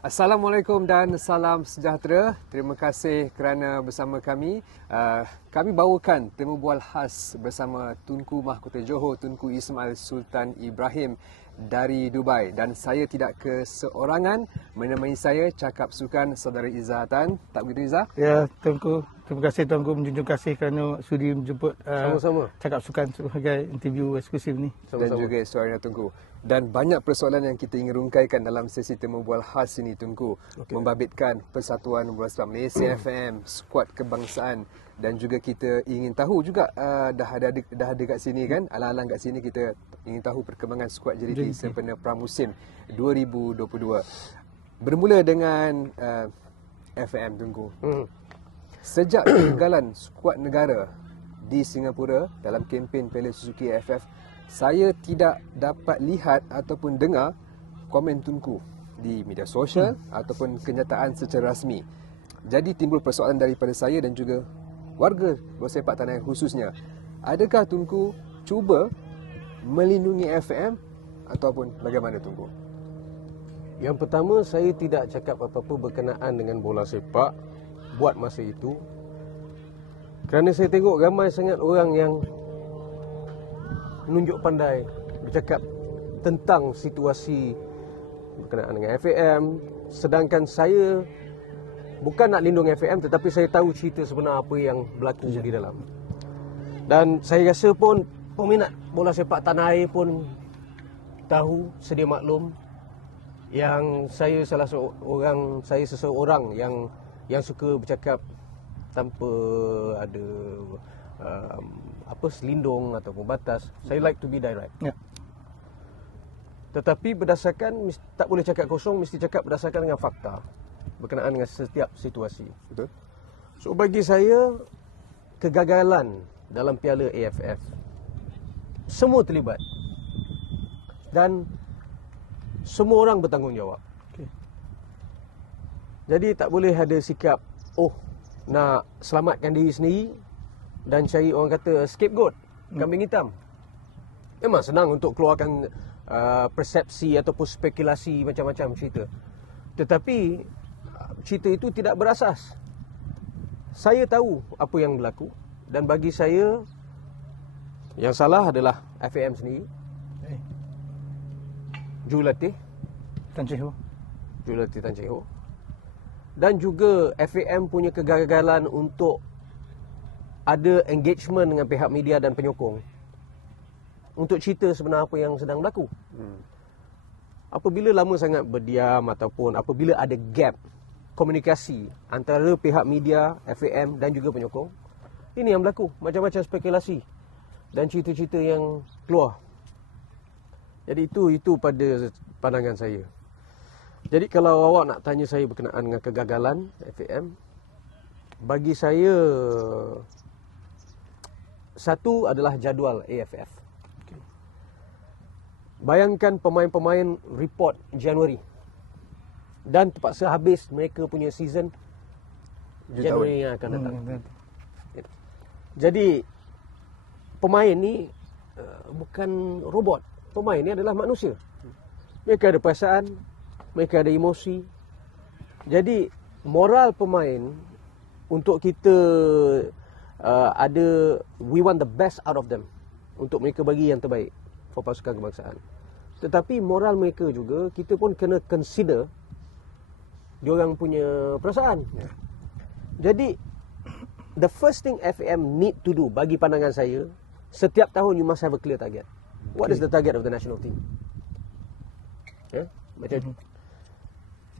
Assalamualaikum dan salam sejahtera. Terima kasih kerana bersama kami. Kami bawakan temu bual khas bersama Tunku Mahkota Johor, Tunku Ismail Sultan Ibrahim dari Dubai. Dan saya tidak keseorangan, menemani saya cakap sukan saudara Izzah Hatan. Tak begitu Izzah? Ya, Tunku. Terima kasih Tunku, menjunjung kasih kerana sudi menjemput sama-sama cakap sukan sebagai interview eksklusif ni. Dan juga suara Tunku. Dan banyak persoalan yang kita ingin rungkaikan dalam sesi temu bual khas ini Tunku. Membabitkan Persatuan Bola Sepak Malaysia FM, skuad kebangsaan, dan juga kita ingin tahu juga dah ada kat sini kan, alang-alang kat sini kita ingin tahu perkembangan skuad JDT sempena pramusim 2022. Bermula dengan FM Tunku. Sejak kegagalan skuad negara di Singapura dalam kempen Piala Suzuki AFF, saya tidak dapat lihat ataupun dengar komen Tunku di media sosial ataupun kenyataan secara rasmi. Jadi timbul persoalan daripada saya dan juga warga bola sepak tanah air khususnya. Adakah Tunku cuba melindungi FM ataupun bagaimana Tunku? Yang pertama, saya tidak cakap apa-apa berkenaan dengan bola sepak buat masa itu. Kerana saya tengok ramai sangat orang yang menunjuk pandai bercakap tentang situasi berkenaan dengan FAM, sedangkan saya bukan nak lindung FAM, tetapi saya tahu cerita sebenar apa yang berlaku di dalam. Dan saya rasa pun peminat bola sepak tanah air pun tahu, sedia maklum yang saya seseorang yang suka bercakap tanpa ada selindung ataupun batas. Saya like to be direct. Ya. Tetapi berdasarkan, tak boleh cakap kosong, mesti cakap berdasarkan dengan fakta berkenaan dengan setiap situasi. Betul? So bagi saya, kegagalan dalam Piala AFF, semua terlibat dan semua orang bertanggungjawab. Jadi tak boleh ada sikap nak selamatkan diri sendiri dan cari orang kata scapegoat, kambing hitam. Memang senang untuk keluarkan persepsi ataupun spekulasi macam-macam cerita. Tetapi cerita itu tidak berasas. Saya tahu apa yang berlaku dan bagi saya yang salah adalah FAM sendiri. Jurulatih Tan Chee Ho. Jurulatih Tan Chee Ho. Dan juga FAM punya kegagalan untuk ada engagement dengan pihak media dan penyokong untuk cerita sebenar apa yang sedang berlaku. Apabila lama sangat berdiam ataupun apabila ada gap komunikasi antara pihak media, FAM dan juga penyokong, ini yang berlaku, macam-macam spekulasi dan cerita-cerita yang keluar. Jadi itu pada pandangan saya. Jadi kalau awak nak tanya saya berkenaan dengan kegagalan FAM, bagi saya satu adalah jadual AFF. Bayangkan pemain-pemain report Januari dan terpaksa habis mereka punya season Januari yang akan datang. Jadi pemain ni bukan robot. Pemain ni adalah manusia. Mereka ada perasaan, mereka ada emosi. Jadi moral pemain untuk kita we want the best out of them, untuk mereka bagi yang terbaik for pasukan kebangsaan. Tetapi moral mereka juga kita pun kena consider diorang punya perasaan. Jadi the first thing FAM need to do bagi pandangan saya, setiap tahun you must have a clear target. What is the target of the national team? Macam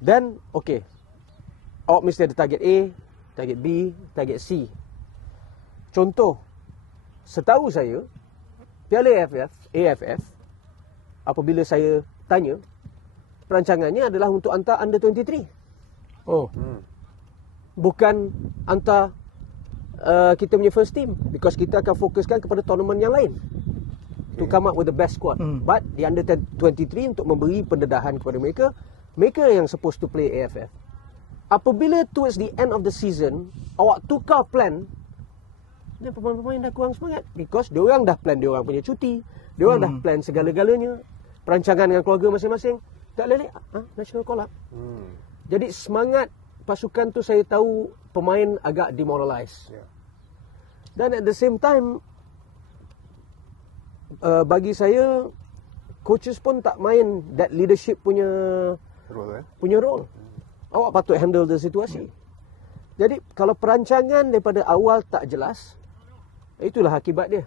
dan awak mesti ada target A, target B, target C. Contoh, setahu saya Piala AFF apabila saya tanya, perancangannya adalah untuk hantar under 23. Bukan hantar kita punya first team, because kita akan fokuskan kepada tournament yang lain to come up with the best squad. But di under 23 untuk memberi pendedahan kepada mereka yang supposed to play AFF. Apabila towards the end of the season awak tukar plan, dan pemain-pemain dah kurang semangat, because diorang dah plan diorang punya cuti, diorang dah plan segala-galanya, perancangan dengan keluarga masing-masing. Tak lelek, national call up. Jadi semangat pasukan tu saya tahu pemain agak demoralized. Ya. Dan at the same time, bagi saya, coaches pun tak main that leadership punya role. Awak patut handle the situasi. Jadi kalau perancangan daripada awal tak jelas, itulah akibat dia.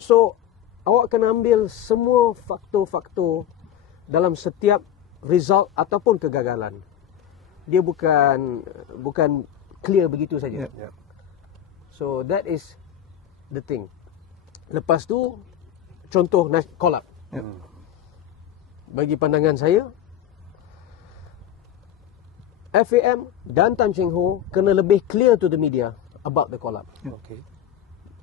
So, awak kena ambil semua faktor-faktor dalam setiap result ataupun kegagalan. Dia bukan clear begitu saja. Yeah. So that is the thing. Lepas tu contoh call up. Bagi pandangan saya, FAM dan Tan Cheng Ho kena lebih clear to the media about the call up. Okay.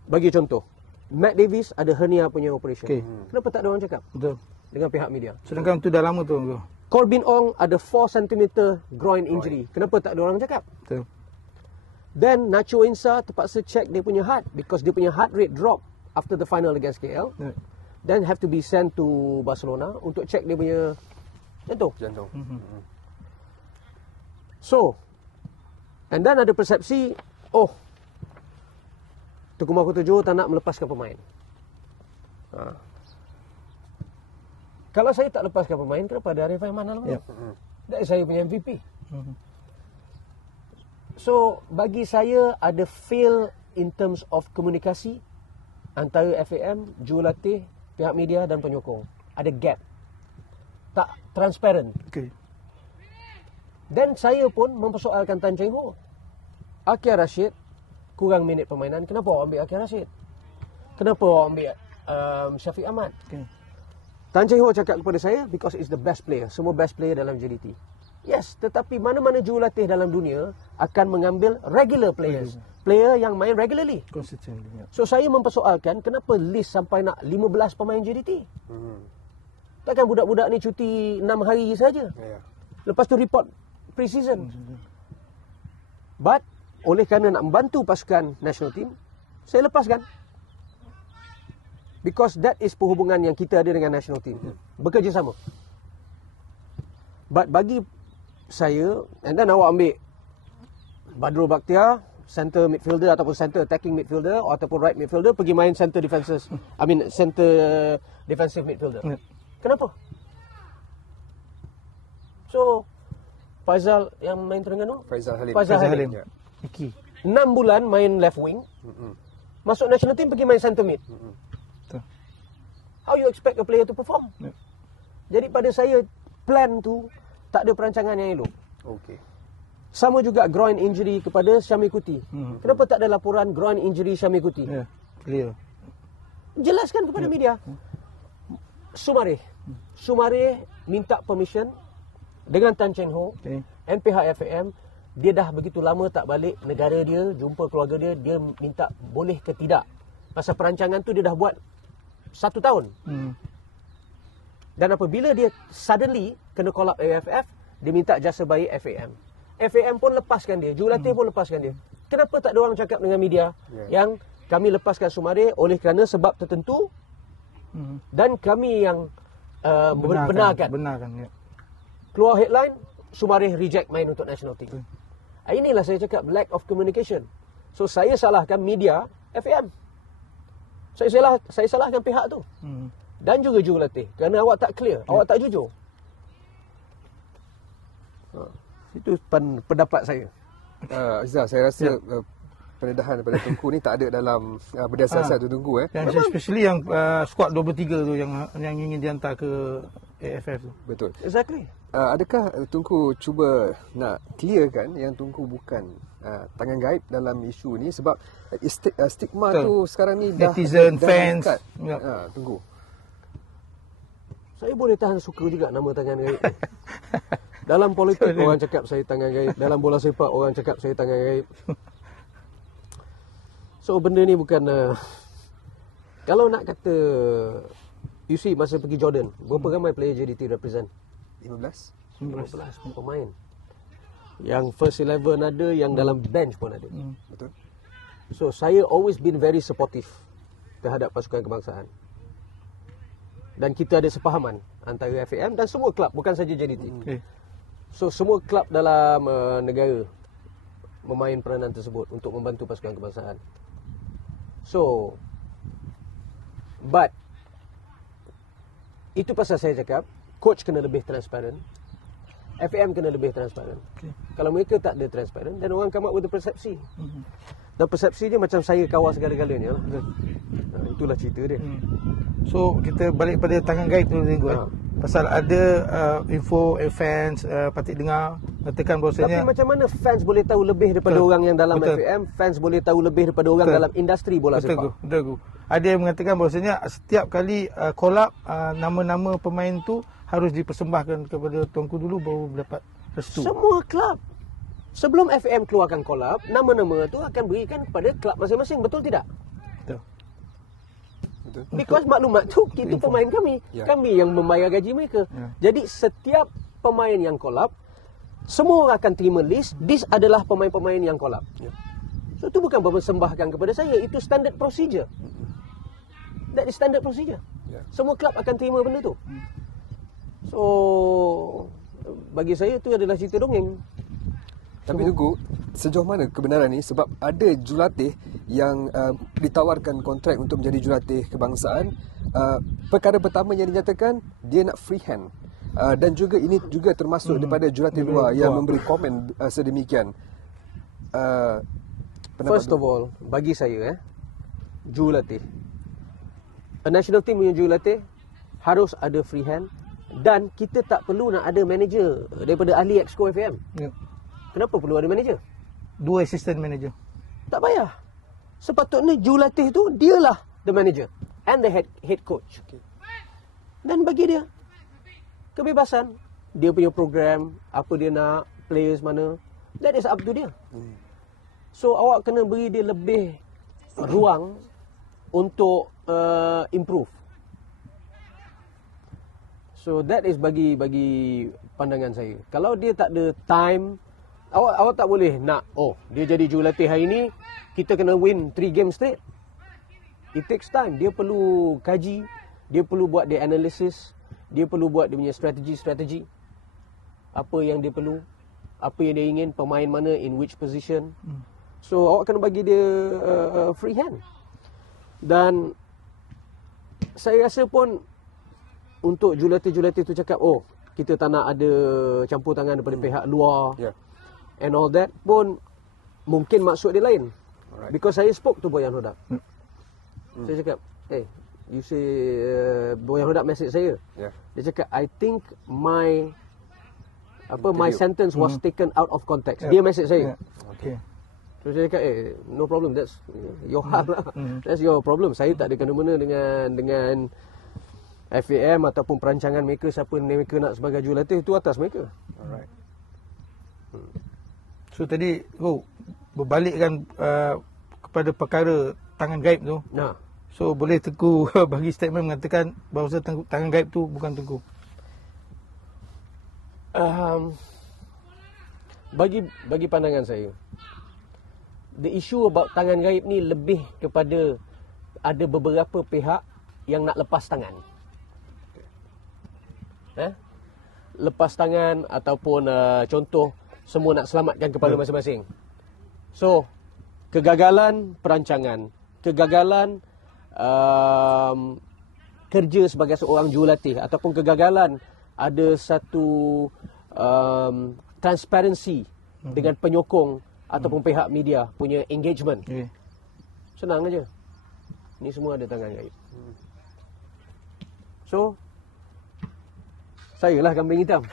Bagi contoh, Matt Davis ada hernia punya operation. Okay. Kenapa tak ada orang cakap Betul. dengan pihak media? Sedangkan tu dah lama tu Tengku. Corbin Ong ada 4 cm groin injury. Kenapa tak ada orang cakap? Betul. Then Nacho Insa terpaksa check dia punya heart because dia punya heart rate drop after the final against KL. Ya. Then have to be sent to Barcelona untuk check dia punya jantung. So, and then ada persepsi, Tuku Mahuta Johor tak nak melepaskan pemain. Kalau saya tak lepaskan pemain, kenapa ada Arif Aiman dalam? Yep. That is saya punya MVP. So, bagi saya ada fail in terms of komunikasi antara FAM, jurulatih, pihak media dan penyokong. Ada gap. Tak transparent. Okay. Dan saya pun mempersoalkan Tan Cheng Ho. Akir Rashid kurang minit permainan. Kenapa awak ambil Akir Rashid? Kenapa awak ambil Syafiq Ahmad? Okay. Tan Cheng Ho cakap kepada saya, because it's the best player. Semua best player dalam JDT. Yes, tetapi mana-mana jurulatih dalam dunia akan mengambil regular players. Player yang main regularly. Consistent. Ya. So, saya mempersoalkan kenapa list sampai nak 15 pemain JDT? Takkan budak-budak ni cuti 6 hari saja? Yeah. Lepas tu report pre-season. But, oleh kerana nak membantu pasukan national team, saya lepaskan. Because that is perhubungan yang kita ada dengan national team. Bekerjasama. But bagi saya, and then awak ambil Badrul Bakhtiar, center midfielder ataupun center attacking midfielder ataupun right midfielder, pergi main center defensive midfielder. Kenapa? So, Faizal yang main Terengganu? Faizal Halim. Ya. Iki. 6 bulan main left wing. Masuk national team pergi main center mid. Betul. How you expect a player to perform? Ya. Jadi pada saya, plan tu tak ada perancangan yang elok. Okay. Sama juga groin injury kepada Syamil Kuti. Kenapa tak ada laporan groin injury Syamil Kuti? Ya. Clear. Jelaskan kepada media. Sumareh minta permission dengan Tan Cheng Ho, Okay. and pihak FAM. Dia dah begitu lama tak balik negara dia, jumpa keluarga dia, dia minta boleh ke tidak. Pasal perancangan tu dia dah buat 1 tahun. Dan apabila dia suddenly kena call up AFF, dia minta jasa baik FAM. FAM pun lepaskan dia, jurulatih pun lepaskan dia. Kenapa tak ada orang cakap dengan media yang kami lepaskan Sumareh oleh kerana sebab tertentu dan kami yang benarkan. Ya. Keluar headline, Sumareh reject main untuk national team. Inilah saya cakap lack of communication. So saya salahkan media FAM. Saya salahkan pihak tu. Dan juga jurulatih kerana awak tak clear, awak tak jujur. Itu pendapat saya. Izzah, saya rasa pendedahan daripada Tunku ni tak ada dalam berdasar tu Tunku Yang especially yang squad 23 tu yang ingin dihantar ke AFF tu. Betul. Exactly. Adakah Tunku cuba nak clearkan yang Tunku bukan tangan gaib dalam isu ni sebab stigma Betul. tu sekarang ni dah Netizen, dah fans. dekat. Ya. Tunku. Saya boleh tahan suka juga nama tangan gaib. Dalam politik orang cakap saya tangan gaib, dalam bola sepak orang cakap saya tangan gaib. So benda ni bukan kalau nak kata you see masa pergi Jordan, berapa ramai player JDT represent? 15 pemain. Yang first 11 ada, yang dalam bench pun ada. Betul. So saya always been very supportive terhadap pasukan kebangsaan. Dan kita ada sepahaman antara FAM dan semua klub, bukan saja JDT. Okay. So semua klub dalam negara memain peranan tersebut untuk membantu pasukan kebangsaan. So, but itu pasal saya cakap, coach kena lebih transparent, FM kena lebih transparent. Okay. Kalau mereka tak ada transparent, dan orang come up with the persepsi. Dan persepsi dia macam saya kawal segala-galanya lah. Itulah cerita dia. So kita balik pada tangan gaib tu Tengku. Pasal ada info fans patik dengar katakan bahawasanya. Tapi macam mana fans boleh tahu lebih daripada orang yang dalam FM? Fans boleh tahu lebih daripada orang dalam industri bola sepak. Betul. Ada yang mengatakan bahawasanya setiap kali collab nama-nama pemain tu harus dipersembahkan kepada Tuanku dulu baru dapat restu. Semua klub sebelum FM keluarkan collab, nama-nama tu akan berikan kepada klub masing-masing, betul tidak? Betul. Because maklumat tu itu pemain kami. Kami yang membayar gaji mereka. Jadi setiap pemain yang collab, semua orang akan terima list. This adalah pemain-pemain yang collab. So itu bukan mempersembahkan kepada saya, itu standard procedure. That is standard procedure. Semua klub akan terima benda tu. So bagi saya itu adalah cerita dongeng. Tapi Tengku, sejauh mana kebenaran ni? Sebab ada jurulatih yang ditawarkan kontrak untuk menjadi jurulatih kebangsaan. Perkara pertama yang dinyatakan, dia nak free hand. Dan juga ini juga termasuk daripada jurulatih luar yang memberi komen sedemikian. First of all, bagi saya jurulatih, a national team punya jurulatih harus ada free hand. Dan kita tak perlu nak ada manager daripada ahli Exco FM. Kenapa perlu ada manager? 2 assistant manager. Tak payah. Sepatutnya jurulatih tu dialah the manager and the head coach. Dan bagi dia kebebasan, dia punya program, apa dia nak, players mana, that is up to dia. So awak kena beri dia lebih ruang untuk improve. So that is bagi pandangan saya. Kalau dia tak ada time, awak tak boleh nak, dia jadi jurulatih hari ni, kita kena win 3 games straight. It takes time. Dia perlu kaji, dia perlu buat dia analysis, dia perlu buat dia punya strategi. Apa yang dia perlu, apa yang dia ingin, pemain mana, in which position. So awak kena bagi dia free hand. Dan saya rasa pun untuk jurulatih-jurulatih tu cakap, kita tak nak ada campur tangan daripada pihak luar. And all that pun mungkin maksud dia lain. Because saya spoke to Boyan Hodak. Saya cakap, you say Boyan Hodak message saya. Dia cakap, I think my sentence was taken out of context. Dia message saya. So saya cakap, no problem, that's your hal lah. That's your problem. Saya tak ada kena-mena dengan FAM ataupun perancangan mereka, siapa mereka nak sebagai jurulatih, itu atas mereka. Alright. So tadi berbalikkan kepada perkara tangan gaib tu. So boleh Tengku bagi statement mengatakan bahawa tangan gaib tu bukan Tengku. Bagi pandangan saya, the issue about tangan gaib ni lebih kepada ada beberapa pihak yang nak lepas tangan. Lepas tangan ataupun contoh semua nak selamatkan kepala masing-masing. So kegagalan perancangan, kegagalan kerja sebagai seorang jurulatih ataupun kegagalan ada satu transparansi dengan penyokong ataupun pihak media punya engagement. Senang aja. Ni semua ada tangan gaib. So saya lah kambing hitam.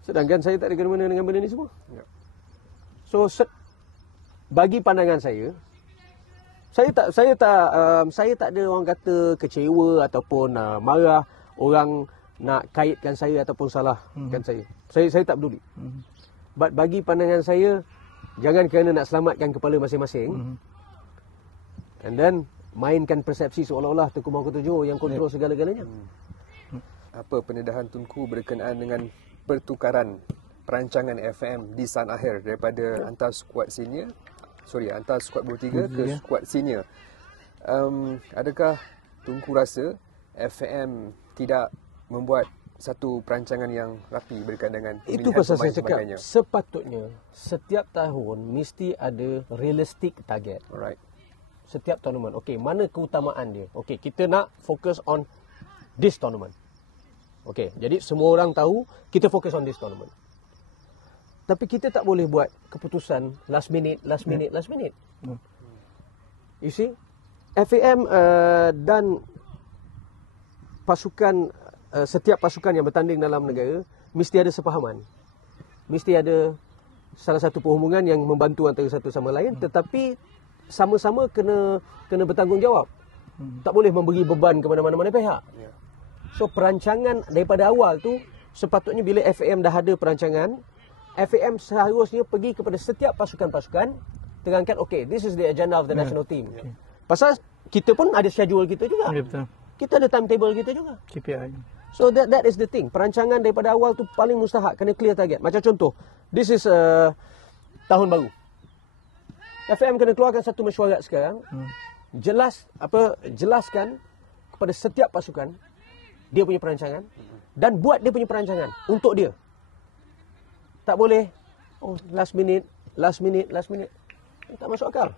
Sedangkan saya tak ada kena-mena dengan benda ni semua. So bagi pandangan saya tak ada orang kata kecewa ataupun marah orang nak kaitkan saya ataupun salahkan saya. Saya tak peduli. But bagi pandangan saya, jangan kerana nak selamatkan kepala masing-masing and then mainkan persepsi seolah-olah Tengku Mahukutujuh yang kontrol segala-galanya. Apa pendedahan Tunku berkenaan dengan pertukaran perancangan FM di San Akhir daripada antar skuad skuad bertiga ke skuad senior? Adakah Tunku rasa FM tidak membuat satu perancangan yang rapi berkaitan dengan itu pasal saya cakap, sepatutnya setiap tahun mesti ada realistic target. Alright. Setiap tournament. Okey, mana keutamaan dia? Okey, kita nak fokus on this tournament. Okey, jadi semua orang tahu kita fokus on this tournament. Tapi kita tak boleh buat keputusan last minute. You see? FAM dan pasukan, setiap pasukan yang bertanding dalam negara mesti ada sepahaman. Mesti ada salah satu perhubungan yang membantu antara satu sama lain, tetapi sama-sama kena bertanggungjawab. Tak boleh memberi beban kepada mana-mana pihak. So perancangan daripada awal tu sepatutnya bila FAM dah ada perancangan, FAM seharusnya pergi kepada setiap pasukan-pasukan, terangkan, okay, this is the agenda of the national team. Pasal kita pun ada schedule kita juga. Betul. Kita ada timetable kita juga. KPI. So that is the thing. Perancangan daripada awal tu paling mustahak, kena clear target. Macam contoh, this is tahun baru. FAM kena keluarkan satu mesyuarat sekarang. Jelaskan kepada setiap pasukan dia punya perancangan dan buat dia punya perancangan untuk dia. Tak boleh last minute. Tak masuk akal.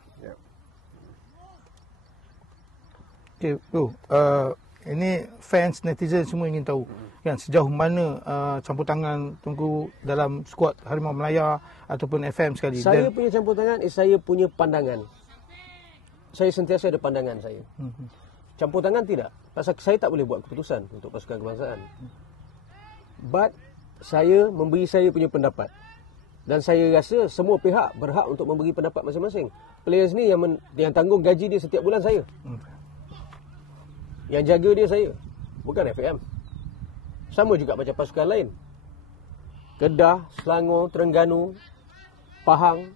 Okay, ini fans, netizen semua ingin tahu kan sejauh mana campur tangan Tunku dalam skuad Harimau Melaya ataupun FM sekali. Saya punya campur tangan saya punya pandangan. Saya sentiasa ada pandangan saya. Campur tangan tidak. Pasal saya tak boleh buat keputusan untuk pasukan kebangsaan. But saya memberi saya punya pendapat. Dan saya rasa semua pihak berhak untuk memberi pendapat masing-masing. Players ni yang tanggung gaji dia setiap bulan saya. Yang jaga dia saya. Bukan FAM. Sama juga macam pasukan lain. Kedah, Selangor, Terengganu, Pahang.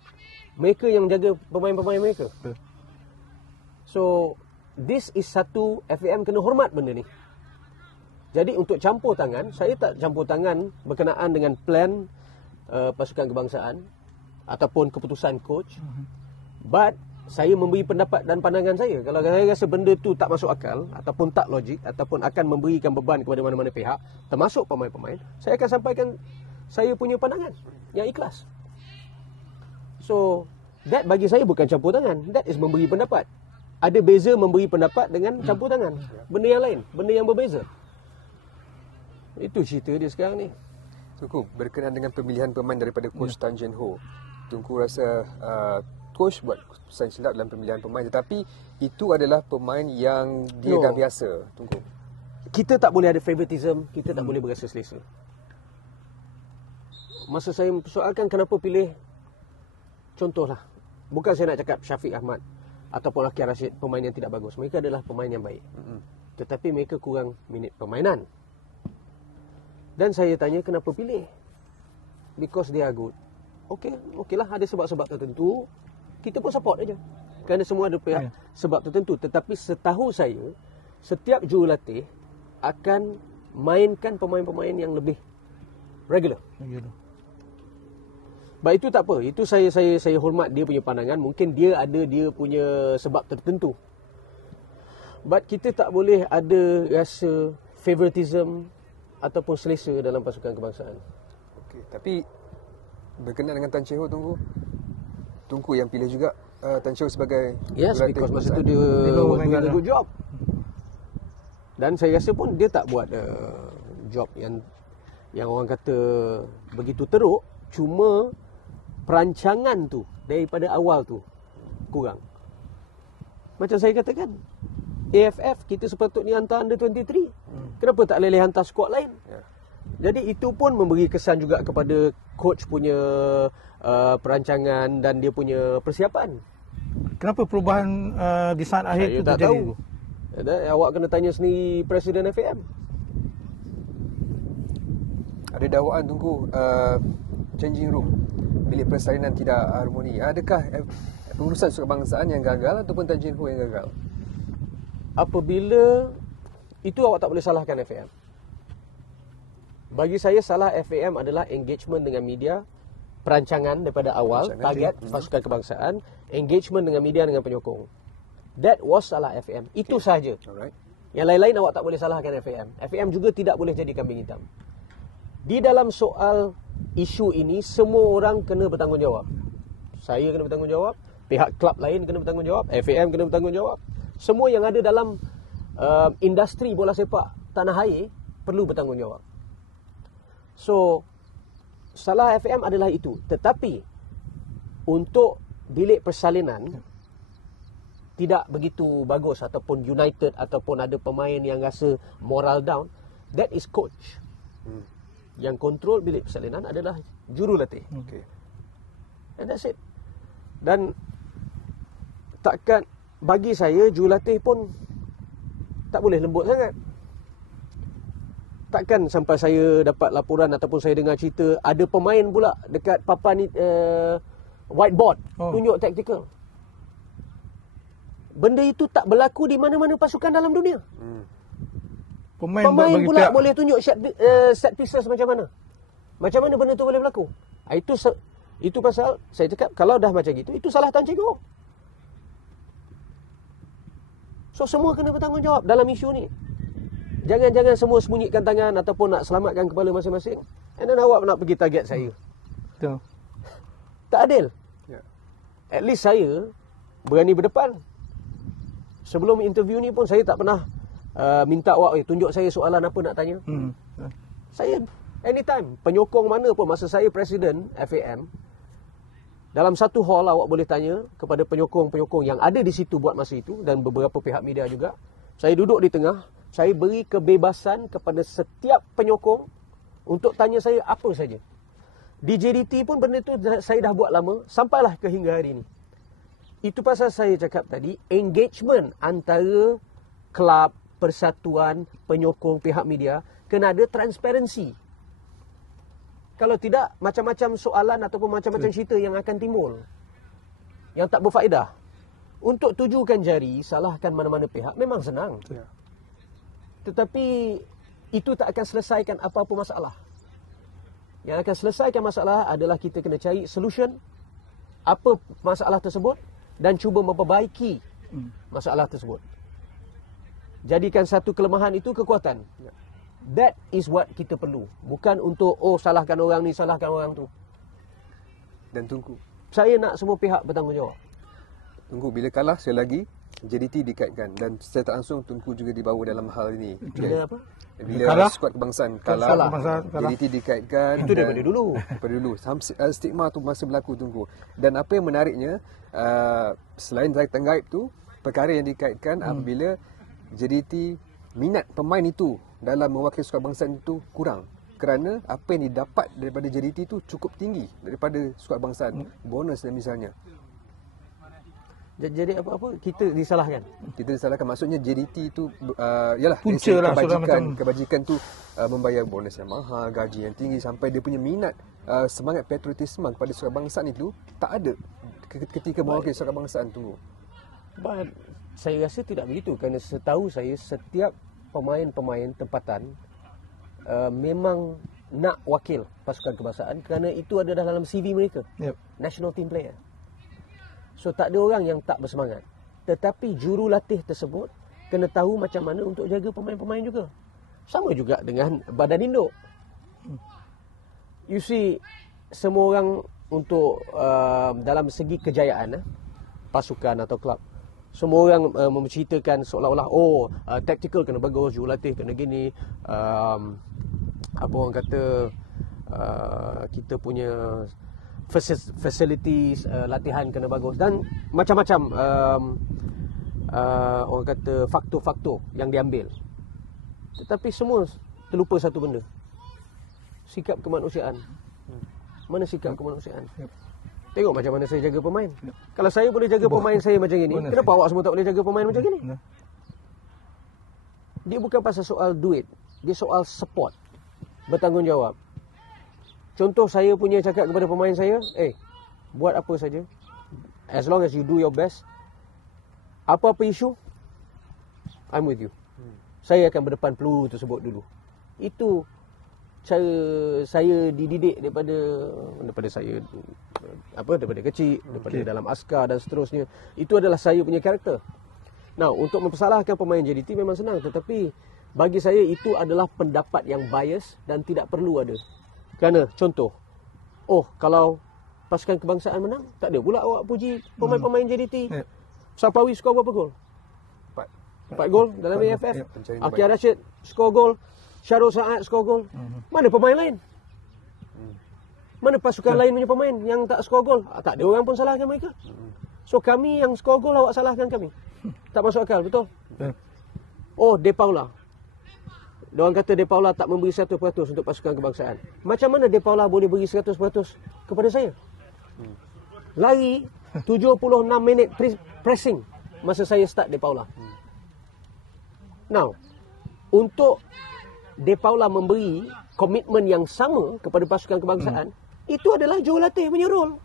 Mereka yang jaga pemain-pemain mereka. So, this is satu, FAM kena hormat benda ni. Jadi untuk campur tangan, saya tak campur tangan berkenaan dengan plan pasukan kebangsaan ataupun keputusan coach. But saya memberi pendapat dan pandangan saya. Kalau saya rasa benda tu tak masuk akal ataupun tak logik ataupun akan memberikan beban kepada mana-mana pihak, termasuk pemain-pemain, saya akan sampaikan saya punya pandangan yang ikhlas. So, that bagi saya bukan campur tangan. That is memberi pendapat. Ada beza memberi pendapat dengan campur tangan. Benda yang lain, benda yang berbeza. Itu cerita dia sekarang ni. Tunku, berkenaan dengan pemilihan pemain daripada coach Tan Jin Ho, Tunku rasa coach buat keputusan silap dalam pemilihan pemain, tetapi itu adalah pemain yang dia dah biasa, Tunku. Kita tak boleh ada favoritism, kita tak boleh berasa selesa. Masa saya persoalkan kenapa pilih, contohlah, bukan saya nak cakap Syafiq Ahmad ataupun Akir Rashid pemain yang tidak bagus. Mereka adalah pemain yang baik. Tetapi mereka kurang minit permainan. Dan saya tanya kenapa pilih? Because they are good. Okeylah, ada sebab-sebab tertentu. Kita pun support aja. Kerana semua ada pihak sebab tertentu. Tetapi setahu saya, setiap jurulatih akan mainkan pemain-pemain yang lebih regular. Baik, itu tak apa. Itu saya hormat dia punya pandangan. Mungkin dia ada dia punya sebab tertentu. But kita tak boleh ada rasa favoritism ataupun selesa dalam pasukan kebangsaan. Okey, tapi berkenaan dengan Tan Chee Ho, Tunku yang pilih juga Tan Chee Ho sebagai yes, because masa tu dia buat good job. Dan saya rasa pun dia tak buat job yang orang kata begitu teruk. Cuma perancangan tu daripada awal tu kurang. Macam saya katakan, AFF kita sepatutnya hantar under 23. Kenapa tak leleh hantar skuad lain? Jadi itu pun memberi kesan juga kepada coach punya perancangan dan dia punya persiapan. Kenapa perubahan di saat akhir itu terjadi? Tahu. Awak kena tanya sendiri Presiden FAM. Ada dakwaan, Tunku, changing room, bilik persalinan tidak harmoni. Adakah pengurusan kebangsaan yang gagal ataupun Tan Jin Ho yang gagal? Apabila itu awak tak boleh salahkan FAM. Bagi saya salah FAM adalah engagement dengan media, perancangan daripada awal, target pasukan kebangsaan, engagement dengan media dengan penyokong. That was salah FAM. Itu sahaja. Alright. Yang lain-lain awak tak boleh salahkan FAM. FAM juga tidak boleh jadi kambing hitam. Di dalam soal isu ini, semua orang kena bertanggungjawab. Saya kena bertanggungjawab, pihak klub lain kena bertanggungjawab, FAM kena bertanggungjawab. Semua yang ada dalam industri bola sepak tanah air perlu bertanggungjawab. So, salah FAM adalah itu. Tetapi, untuk bilik persalinan tidak begitu bagus ataupun united ataupun ada pemain yang rasa moral down, that is coach. Yang kontrol bilik persalinan adalah jurulatih. Okay. And that's it. Dan takkan bagi saya jurulatih pun tak boleh lembut sangat. Takkan sampai saya dapat laporan ataupun saya dengar cerita ada pemain pula dekat papan whiteboard tunjuk taktikal. Benda itu tak berlaku di mana-mana pasukan dalam dunia. Pemain pula boleh tunjuk set pieces macam mana. Macam mana benda tu boleh berlaku? Itu pasal saya cakap kalau dah macam gitu, itu salah Tan Cik Goh. So semua kena bertanggungjawab dalam isu ni. Jangan semua sembunyikan tangan ataupun nak selamatkan kepala masing-masing. And then awak nak pergi target saya. Betul. Tak adil. At least saya berani berdepan. Sebelum interview ni pun saya tak pernah minta awak tunjuk saya soalan apa nak tanya. Saya anytime penyokong mana pun masa saya presiden FAM, dalam satu hall awak boleh tanya kepada penyokong-penyokong yang ada di situ buat masa itu dan beberapa pihak media juga. Saya duduk di tengah, saya beri kebebasan kepada setiap penyokong untuk tanya saya apa saja. Di JDT pun benda tu saya dah buat lama sampailah ke hingga hari ini. Itu pasal saya cakap tadi, engagement antara kelab, persatuan, penyokong, pihak media kena ada transparansi. Kalau tidak, macam-macam soalan ataupun macam-macam cerita yang akan timbul yang tak berfaedah. Untuk tujukan jari, salahkan mana-mana pihak memang senang. Tetapi itu tak akan selesaikan apa-apa masalah. Yang akan selesaikan masalah adalah kita kena cari solution apa masalah tersebut dan cuba memperbaiki masalah tersebut. Jadikan satu kelemahan itu kekuatan. That is what kita perlu. Bukan untuk salahkan orang ni, salahkan orang tu. Dan Tunku, saya nak semua pihak bertanggungjawab. Tunku, bila kalah sekali lagi JDT dikaitkan dan secara tak langsung Tunku juga dibawa dalam hal ini. Bila apa? Bila kalah? skuad kebangsaan kalah, JDT dikaitkan. Itu daripada dulu. Daripada dulu. Stigma tu masih berlaku, Tunku. Dan apa yang menariknya, selain Zaitan Gaib tu, perkara yang dikaitkan apabila JDT minat pemain itu dalam mewakili skuad kebangsaan itu kurang. Kerana apa yang didapat daripada JDT itu cukup tinggi daripada skuad kebangsaan. Bonus dan misalnya. Jadi apa-apa kita disalahkan. Kita disalahkan, maksudnya JDT itu yalah punca lah, kebajikan tu membayar bonus yang mahal, gaji yang tinggi sampai dia punya minat semangat patriotisme kepada skuad kebangsaan itu tak ada ketika mewakili skuad kebangsaan tu. Saya rasa tidak begitu kerana setahu saya setiap pemain-pemain tempatan memang nak wakil pasukan kebangsaan kerana itu ada dalam CV mereka. National team player. So tak ada orang yang tak bersemangat. Tetapi jurulatih tersebut kena tahu macam mana untuk jaga pemain-pemain juga. Sama juga dengan badan induk. You see, semua orang untuk dalam segi kejayaan pasukan atau klub, semua orang menceritakan seolah-olah tactical kena bagus, jurulatih kena gini, apa orang kata, kita punya facilities latihan kena bagus dan macam-macam orang kata faktor-faktor yang diambil. Tetapi semua terlupa satu benda. Sikap kemanusiaan. Mana sikap kemanusiaan? Tengok macam mana saya jaga pemain. Kalau saya boleh jaga pemain saya macam ini, kenapa awak semua tak boleh jaga pemain macam ini? Dia bukan pasal soal duit, dia soal support, bertanggungjawab. Contoh saya punya cakap kepada pemain saya, buat apa saja, as long as you do your best, apa-apa isu, I'm with you. Saya akan berdepan peluru tersebut dulu. Itu cara saya dididik daripada saya daripada kecil, daripada dalam askar dan seterusnya. Itu adalah saya punya karakter. Now, untuk mempersalahkan pemain JDT memang senang, tetapi bagi saya itu adalah pendapat yang bias dan tidak perlu ada. Kerana contoh, kalau pasukan kebangsaan menang, tak ada pula awak puji pemain-pemain JDT. Sapawi skor berapa gol? 4 gol dalam AFF. Akhir Rashid skor gol, Syarul Saad skor gol. Mana pemain lain? Mana pasukan lain punya pemain yang tak skor gol? Tak ada orang pun salahkan mereka. So kami yang skor gol, awak salahkan kami. Tak masuk akal, betul? De Paula. Diorang kata De Paula tak memberi 100% untuk pasukan kebangsaan. Macam mana De Paula boleh beri 100% kepada saya? Lari 76 minit pressing masa saya start De Paula. Now, untuk De Paula memberi komitmen yang sama kepada pasukan kebangsaan, itu adalah jurulatih punya role.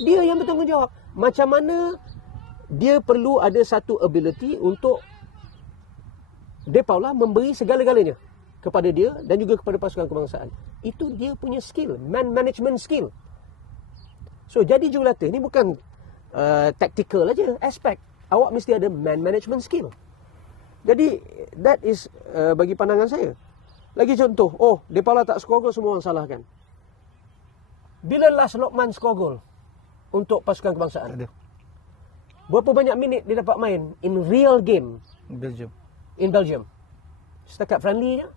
Dia yang bertanggungjawab. Macam mana dia perlu ada satu ability untuk De Paula memberi segala-galanya kepada dia dan juga kepada pasukan kebangsaan. Itu dia punya skill, man management skill. So, jadi jurulatih ni bukan tactical aja aspek. Awak mesti ada man management skill. Jadi, that is bagi pandangan saya. Lagi contoh, De Paula tak skor gol, semua orang salahkan. Bila last Lokman skor gol untuk pasukan kebangsaan? Ada. Berapa banyak minit dia dapat main in real game? In Belgium. Setakat friendly je.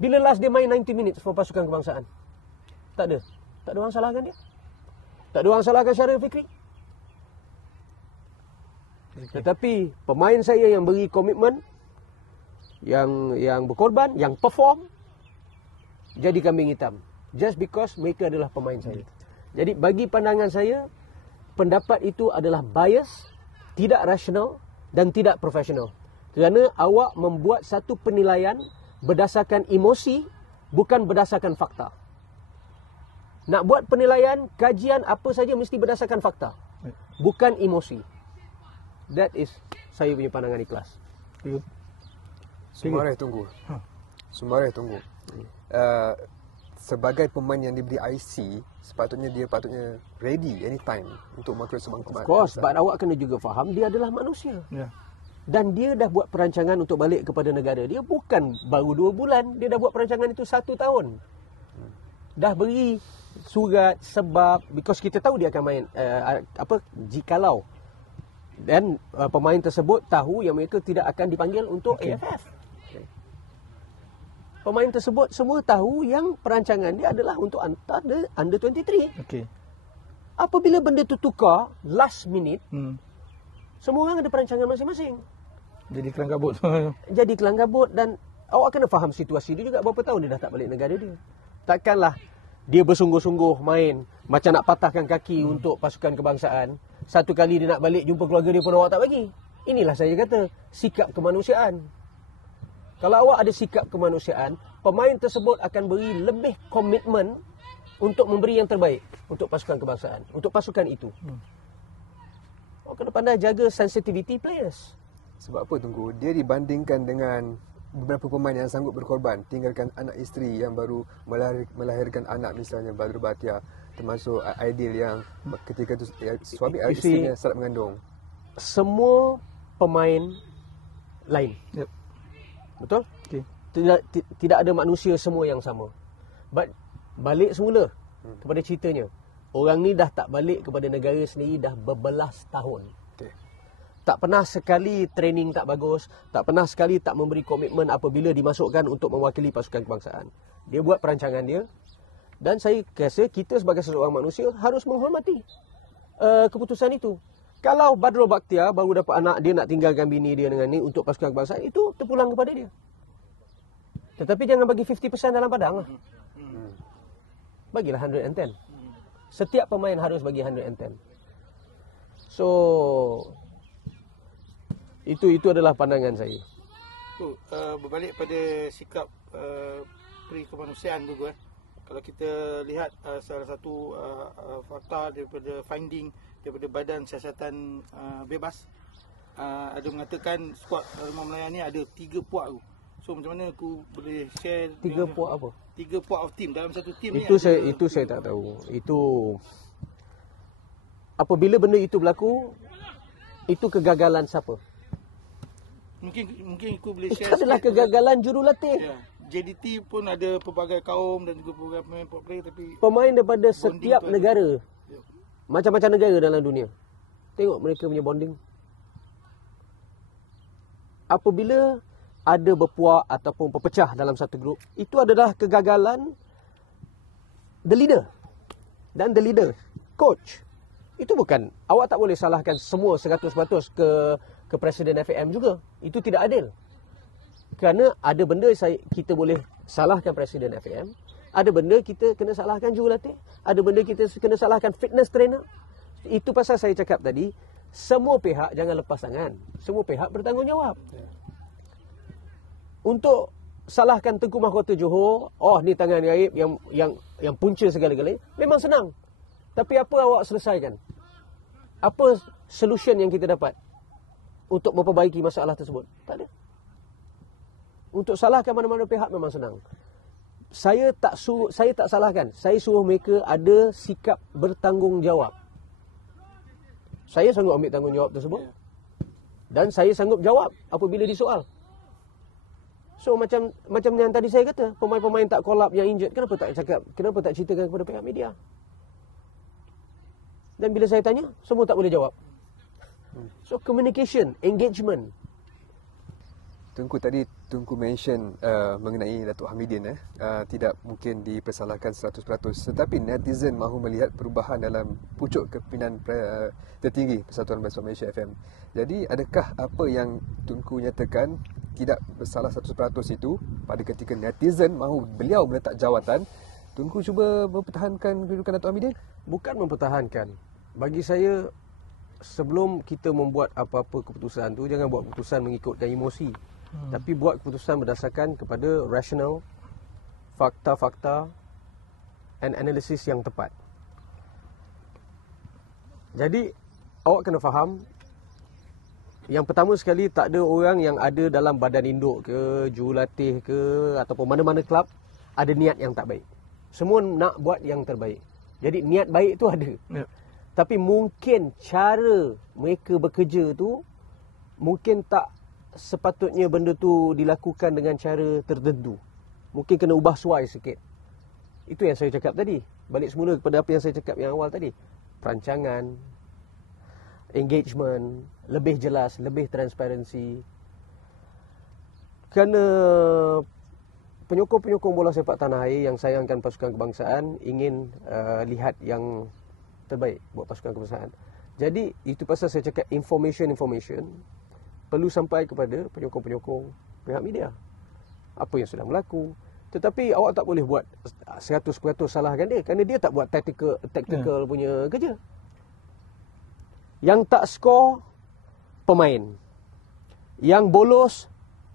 Bila last dia main 90 minutes for pasukan kebangsaan? Tak ada. Tak ada orang salahkan dia. Tak ada orang salahkan Syaril Fikri. Tetapi pemain saya yang beri komitmen, yang berkorban, yang perform, jadi kambing hitam. Just because mereka adalah pemain saya. Jadi bagi pandangan saya, pendapat itu adalah bias, tidak rasional dan tidak profesional. Kerana awak membuat satu penilaian berdasarkan emosi, bukan berdasarkan fakta. Nak buat penilaian, kajian apa saja mesti berdasarkan fakta, bukan emosi. That is saya punya pandangan ikhlas. Sumareh tunggu. Sebagai pemain yang diberi IC, sepatutnya dia ready anytime untuk maklumat sebang kebangsaan. Of course, but awak kena juga faham dia adalah manusia. Dan dia dah buat perancangan untuk balik kepada negara dia bukan baru 2 bulan. Dia dah buat perancangan itu 1 tahun. Dah beri surat sebab, because kita tahu dia akan main jikalau. Dan pemain tersebut tahu yang mereka tidak akan dipanggil untuk AFF. Pemain tersebut semua tahu yang perancangan dia adalah untuk under 23. Apabila benda tu tukar last minute, semua orang ada perancangan masing-masing. Jadi kelang kabut dan awak kena faham situasi dia juga. Berapa tahun dia dah tak balik negara dia. Takkanlah dia bersungguh-sungguh main macam nak patahkan kaki untuk pasukan kebangsaan. Satu kali dia nak balik jumpa keluarga dia pun awak tak bagi. Inilah saya kata sikap kemanusiaan. Kalau awak ada sikap kemanusiaan, pemain tersebut akan beri lebih komitmen untuk memberi yang terbaik untuk pasukan kebangsaan, untuk pasukan itu. Awak kena pandai jaga sensitivity players. Sebab apa tunggu? Dia dibandingkan dengan beberapa pemain yang sanggup berkorban, tinggalkan anak isteri yang baru melahirkan anak, misalnya Badru Batia, termasuk Aidil yang ketika itu suami isterinya sedang mengandung. Semua pemain lain. Betul? Tidak ada manusia semua yang sama. But balik semula kepada ceritanya. Orang ni dah tak balik kepada negara sendiri dah berbelas tahun. Tak pernah sekali training tak bagus, tak pernah sekali tak memberi komitmen apabila dimasukkan untuk mewakili pasukan kebangsaan. Dia buat perancangan dia dan saya rasa kita sebagai seorang manusia harus menghormati keputusan itu. Kalau Badrul Bakhtiar baru dapat anak, dia nak tinggalkan bini dia dengan ni untuk pasukan kebangsaan, itu terpulang kepada dia. Tetapi jangan bagi 50% dalam padang lah. Bagilah 110. Setiap pemain harus bagi 110. So itu adalah pandangan saya. Berbalik pada sikap peri kemanusiaan tu, kalau kita lihat salah satu fakta daripada finding daripada Badan Siasatan Bebas, ada mengatakan skuad Harimau Melaya ni ada 3 puak tu. So macam mana aku boleh share 3 puak apa? 3 puak of team dalam satu team itu ni. Itu saya tak tahu. Itu apabila benda itu berlaku, Itu kegagalan siapa? Mungkin aku boleh Itu share adalah sikit. kegagalan jurulatih. Ya. JDT pun ada pelbagai kaum dan juga pelbagai pemain pop player, tapi Pemain daripada bonding setiap tu ada. negara. Ya. Macam-macam negara dalam dunia. Tengok mereka punya bonding. Apabila ada berpuak ataupun berpecah dalam satu grup, itu adalah kegagalan the leader. Dan the leader, coach. Itu bukan, awak tak boleh salahkan semua 100% ke Presiden FAM juga. Itu tidak adil. Kerana ada benda kita boleh salahkan Presiden FAM, ada benda kita kena salahkan jurulatih, ada benda kita kena salahkan fitness trainer. Itu pasal saya cakap tadi, semua pihak jangan lepas tangan. Semua pihak bertanggungjawab. Untuk salahkan Tengku Mahkota Johor, oh ni tangan gaib yang punca segala-galanya, memang senang. Tapi apa awak selesaikan? Apa solution yang kita dapat untuk memperbaiki masalah tersebut? Tak ada. Untuk salahkan mana-mana pihak memang senang. Saya tak salahkan. Saya suruh mereka ada sikap bertanggungjawab. Saya sanggup ambil tanggungjawab tersebut. Dan saya sanggup jawab apabila disoal. So macam yang tadi saya kata, pemain-pemain tak call up yang injured, kenapa tak ceritakan kepada pihak media? Dan bila saya tanya, semua tak boleh jawab. So communication, engagement. Tengku mention mengenai Datuk Hamidin tidak mungkin dipersalahkan 100%, tetapi netizen mahu melihat perubahan dalam pucuk kepimpinan tertinggi Persatuan Bersama Malaysia FM. Jadi adakah apa yang Tengku nyatakan tidak bersalah 100% itu pada ketika netizen mahu beliau meletak jawatan, Tengku cuba mempertahankan kedudukan Datuk Hamidin? Bukan mempertahankan. Bagi saya, sebelum kita membuat apa-apa keputusan tu, jangan buat keputusan mengikutkan emosi. Tapi buat keputusan berdasarkan kepada rasional, fakta-fakta and analisis yang tepat. Jadi awak kena faham, yang pertama sekali, tak ada orang yang ada dalam badan induk ke, jurulatih ke, ataupun mana-mana kelab ada niat yang tak baik. Semua nak buat yang terbaik. Jadi niat baik tu ada. Tapi mungkin cara mereka bekerja tu mungkin tak sepatutnya benda tu dilakukan dengan cara tertentu. Mungkin kena ubah suai sikit. Itu yang saya cakap tadi. Balik semula kepada apa yang saya cakap yang awal tadi. Perancangan, engagement, lebih jelas, lebih transparansi. Kerana penyokong-penyokong bola sepak tanah air yang sayangkan pasukan kebangsaan ingin lihat yang terbaik buat pasukan kebangsaan. Jadi itu pasal saya cakap information perlu sampai kepada penyokong-penyokong pihak media. Apa yang sedang berlaku. Tetapi awak tak boleh buat 100% salahkan dia, kerana dia tak buat tactical punya kerja. Yang tak skor, pemain. Yang bolos,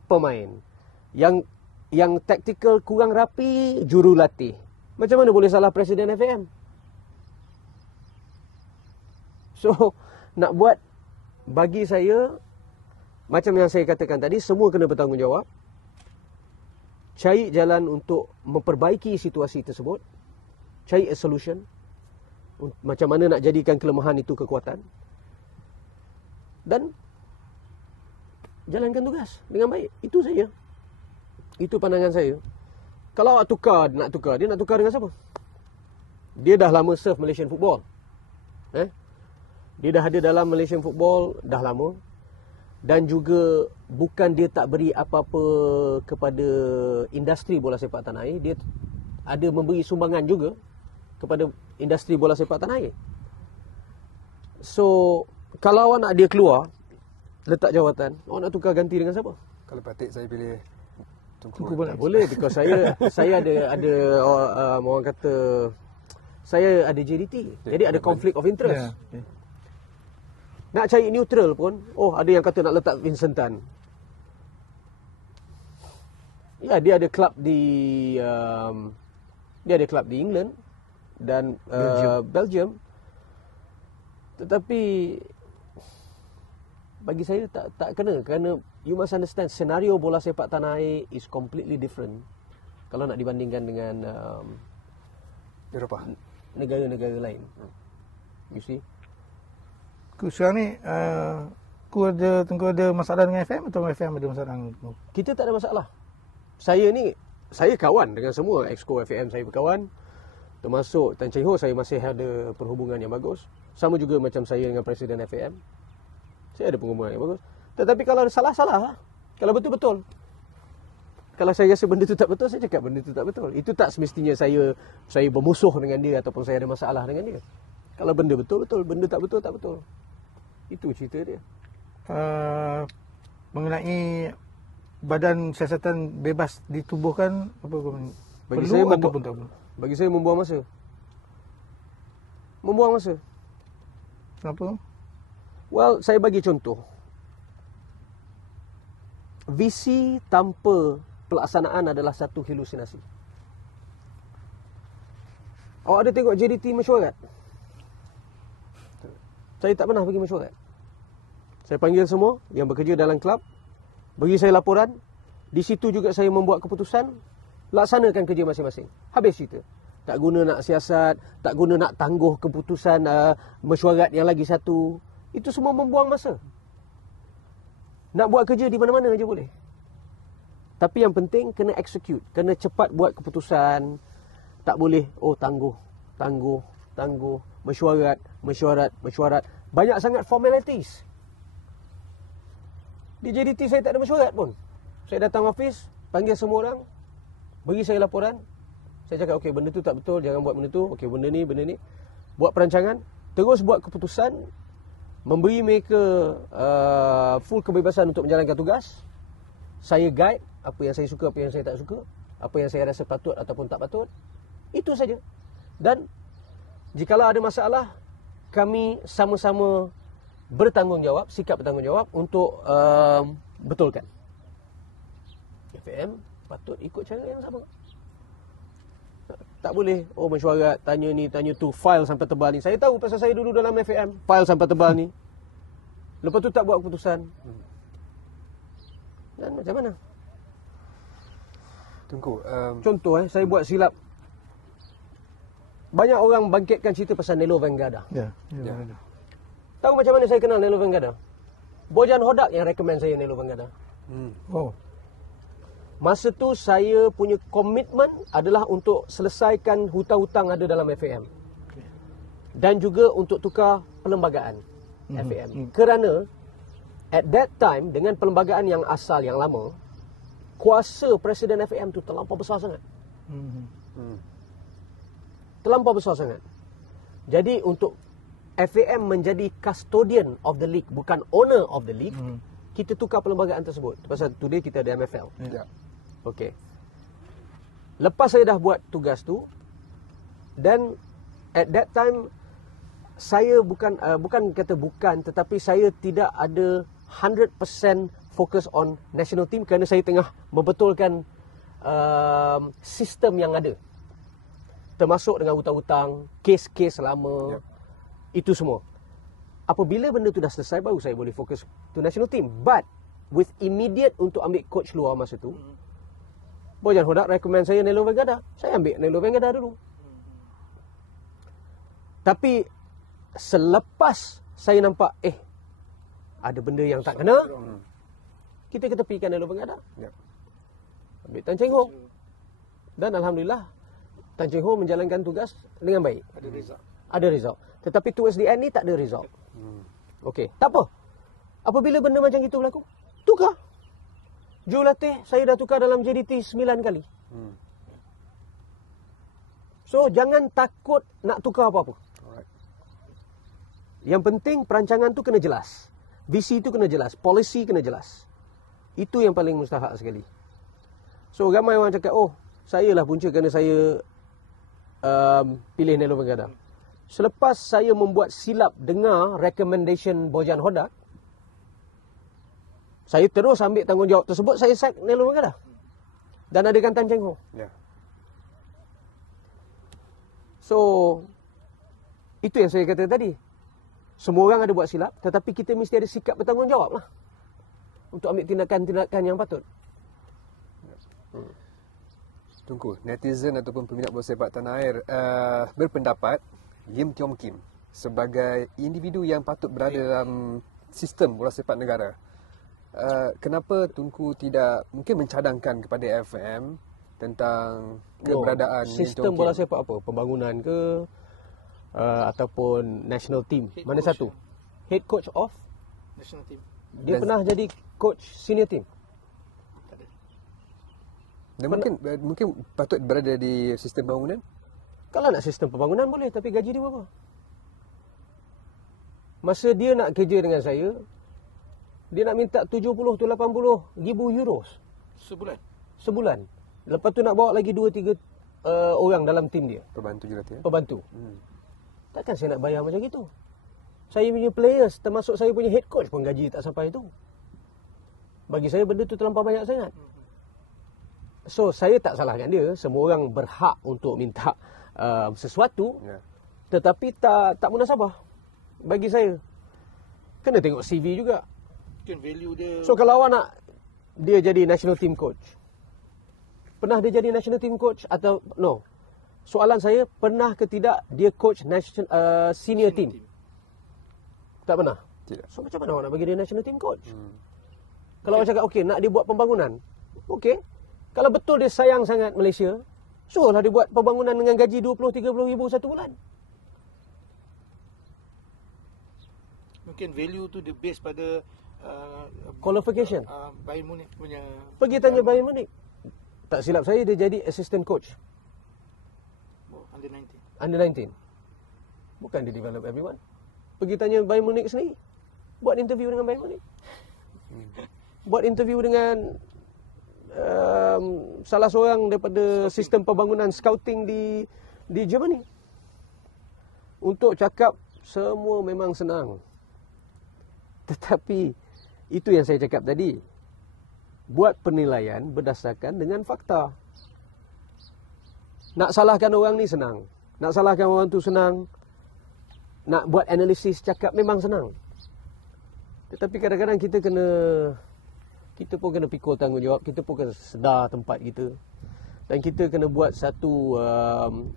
pemain. Yang tactical kurang rapi, jurulatih. Macam mana boleh salah Presiden FAM? So, nak buat, bagi saya, macam yang saya katakan tadi, semua kena bertanggungjawab. Cari jalan untuk memperbaiki situasi tersebut. Cari a solution. Macam mana nak jadikan kelemahan itu kekuatan. Dan jalankan tugas dengan baik. Itu saja. Itu pandangan saya. Kalau awak nak tukar, dia nak tukar dengan siapa? Dia dah lama serve Malaysian football. Dia dah ada dalam Malaysian football dah lama. Dan juga bukan dia tak beri apa-apa kepada industri bola sepak tanah air, dia ada memberi sumbangan juga kepada industri bola sepak tanah air. So, kalau awak nak dia keluar, letak jawatan, awak nak tukar ganti dengan siapa? Kalau Patik saya pilih Tengku boleh, because saya ada orang kata saya ada JDT. Jadi ada conflict of interest. Nak cari neutral pun, ada yang kata nak letak Vincent Tan. Ya, dia ada klub di England dan Belgium. Tetapi bagi saya tak kena, kerana you must understand senario bola sepak tanah air is completely different kalau nak dibandingkan dengan Eropah, negara-negara lain. You see? Sekarang ni Tengku ada masalah dengan FM atau FM ada masalah dengan Tengku? Kita tak ada masalah. Saya kawan dengan semua Exco FM, saya berkawan. Termasuk Tan Cheng Ho, saya masih ada perhubungan yang bagus. Sama juga macam saya dengan Presiden FM. Saya ada perhubungan yang bagus. Tetapi kalau ada salah-salah. Kalau betul-betul. Kalau saya rasa benda itu tak betul, saya cakap benda itu tak betul. Itu tak semestinya saya bermusuh dengan dia ataupun saya ada masalah dengan dia. Kalau benda betul-betul, benda tak betul, tak betul. Itu cerita dia. Mengenai badan siasatan bebas ditubuhkan, apa komen? Bagi Perlu saya ataupun tak perlu? Bagi saya membuang masa. Membuang masa. Kenapa? Well, saya bagi contoh. Visi tanpa pelaksanaan adalah satu halusinasi. Awak ada tengok JDT mesyuarat? Saya tak pernah pergi mesyuarat. Saya panggil semua yang bekerja dalam kelab, bagi saya laporan. Di situ juga saya membuat keputusan, laksanakan kerja masing-masing. Habis cerita. Tak guna nak siasat, tak guna nak tangguh keputusan mesyuarat yang lagi satu. Itu semua membuang masa. Nak buat kerja di mana-mana aja boleh. Tapi yang penting kena execute, kena cepat buat keputusan. Tak boleh tangguh, mesyuarat. Banyak sangat formalities. Di JDT saya tak ada mesyuarat pun. Saya datang office, panggil semua orang, bagi saya laporan. Saya cakap, okey, benda tu tak betul, jangan buat benda tu. Okey, benda ni. Buat perancangan, terus buat keputusan, memberi mereka full kebebasan untuk menjalankan tugas. Saya guide apa yang saya suka, apa yang saya tak suka, apa yang saya rasa patut ataupun tak patut. Itu saja. Dan jikalau ada masalah, kami sama-sama bertanggungjawab, sikap bertanggungjawab untuk betulkan. FM patut ikut cara yang sama. Tak boleh mesyuarat, tanya ni, tanya tu, file sampai tebal ni. Saya tahu pasal saya dulu dalam FM, file sampai tebal ni. Lepas tu tak buat keputusan. Dan macam mana? Tunggu. Contoh saya buat silap. Banyak orang bangkitkan cerita pasal Nelo Vanguarda. Ya. Tahu macam mana saya kenal Nelo Vanguarda? Bojan Hodak yang recommend saya Nelo Vanguarda. Oh. Masa tu saya punya komitmen adalah untuk selesaikan hutang-hutang ada dalam FAM. Dan juga untuk tukar perlembagaan FAM. Kerana at that time dengan perlembagaan yang asal yang lama, kuasa Presiden FAM tu terlampau besar sangat. Terlampau besar sangat. Jadi untuk FAM menjadi custodian of the league, bukan owner of the league, kita tukar perlembagaan tersebut. Pasal today kita ada MFL. Ya. Okey. Lepas saya dah buat tugas tu, dan at that time saya bukan tetapi saya tidak ada 100% fokus on national team kerana saya tengah membetulkan sistem yang ada. Termasuk dengan hutang-hutang, kes-kes lama, itu semua. Apabila benda tu dah selesai, baru saya boleh fokus to national team. But with immediate untuk ambil coach luar masa tu, Bojan Hodak recommend saya Nelo Vanguarda. Saya ambil Nelo Vanguarda dulu. Tapi selepas saya nampak ada benda yang tak kena, kita ketepikan Nelo Vanguarda. Ambil Tan Cheng Ho. Dan alhamdulillah Tan Cheng Ho menjalankan tugas dengan baik. Ada result. Tetapi towards the end ni tak ada result. Okey, tak apa. Apabila benda macam itu berlaku, tukar. Jurulatih saya dah tukar dalam JDT 9 kali. So jangan takut nak tukar apa-apa. Yang penting perancangan tu kena jelas. Visi tu kena jelas, policy kena jelas. Itu yang paling mustahak sekali. So ramai orang cakap, saya lah punca kerana saya pilih Nelo Vanguarda. Selepas saya membuat silap dengar recommendation Bojan Hodak, saya terus ambil tanggungjawab tersebut, saya sack Nelo Vanguarda. Dan adakan Tan Cheng Ho. So, itu yang saya kata tadi. Semua orang ada buat silap, tetapi kita mesti ada sikap bertanggungjawab lah. Untuk ambil tindakan-tindakan yang patut. Tunggu, netizen ataupun peminat bola sepak tanah air berpendapat Lim Tiong Kim sebagai individu yang patut berada dalam sistem bola sepak negara. Kenapa Tunku tidak mungkin mencadangkan kepada FM tentang keberadaan sistem bola sepak apa? Pembangunan ke ataupun national team? Mana satu? Head coach of national team. Dia pernah jadi coach senior team. Tak ada. Dan mungkin patut berada di sistem pembangunan. Kalau nak sistem pembangunan boleh, tapi gaji dia berapa? Masa dia nak kerja dengan saya, dia nak minta 70 to 80 ribu euros sebulan. Lepas tu nak bawa lagi 2-3 orang dalam tim dia. Pembantu juga tu ya. Pembantu. Takkan saya nak bayar macam gitu. Saya punya players, termasuk saya punya head coach pun gaji tak sampai itu. Bagi saya benda tu terlampau banyak sangat. So saya tak salahkan dia. Semua orang berhak untuk minta sesuatu, tetapi tak munasabah bagi saya. Kena tengok CV juga. Mungkin value dia. So kalau awak nak dia jadi national team coach, pernah dia jadi national team coach atau no? Soalan saya, pernah ke tidak dia coach senior team? Tak pernah. Tidak. So macam mana awak nak bagi dia national team coach? Kalau awak cakap okey nak dia buat pembangunan, okey. Kalau betul dia sayang sangat Malaysia, suruhlah dia buat pembangunan dengan gaji 20-30 ribu satu bulan. Mungkin value tu dia base pada Qualification. Bayern Munich punya. Pergi tanya Bayern Munich. Tak silap saya dia jadi assistant coach Under 19. Under 19. Bukan dia develop everyone. Pergi tanya Bayern Munich sendiri. Buat interview dengan Bayern Munich. Buat interview dengan salah seorang daripada sistem pembangunan scouting di Germany. Untuk cakap semua memang senang. Tetapi itu yang saya cakap tadi. Buat penilaian berdasarkan dengan fakta. Nak salahkan orang ni senang. Nak salahkan orang tu senang. Nak buat analisis cakap memang senang. Tetapi kadang-kadang kita pun kena pikul tanggungjawab. Kita pun kena sedar tempat kita. Dan kita kena buat satu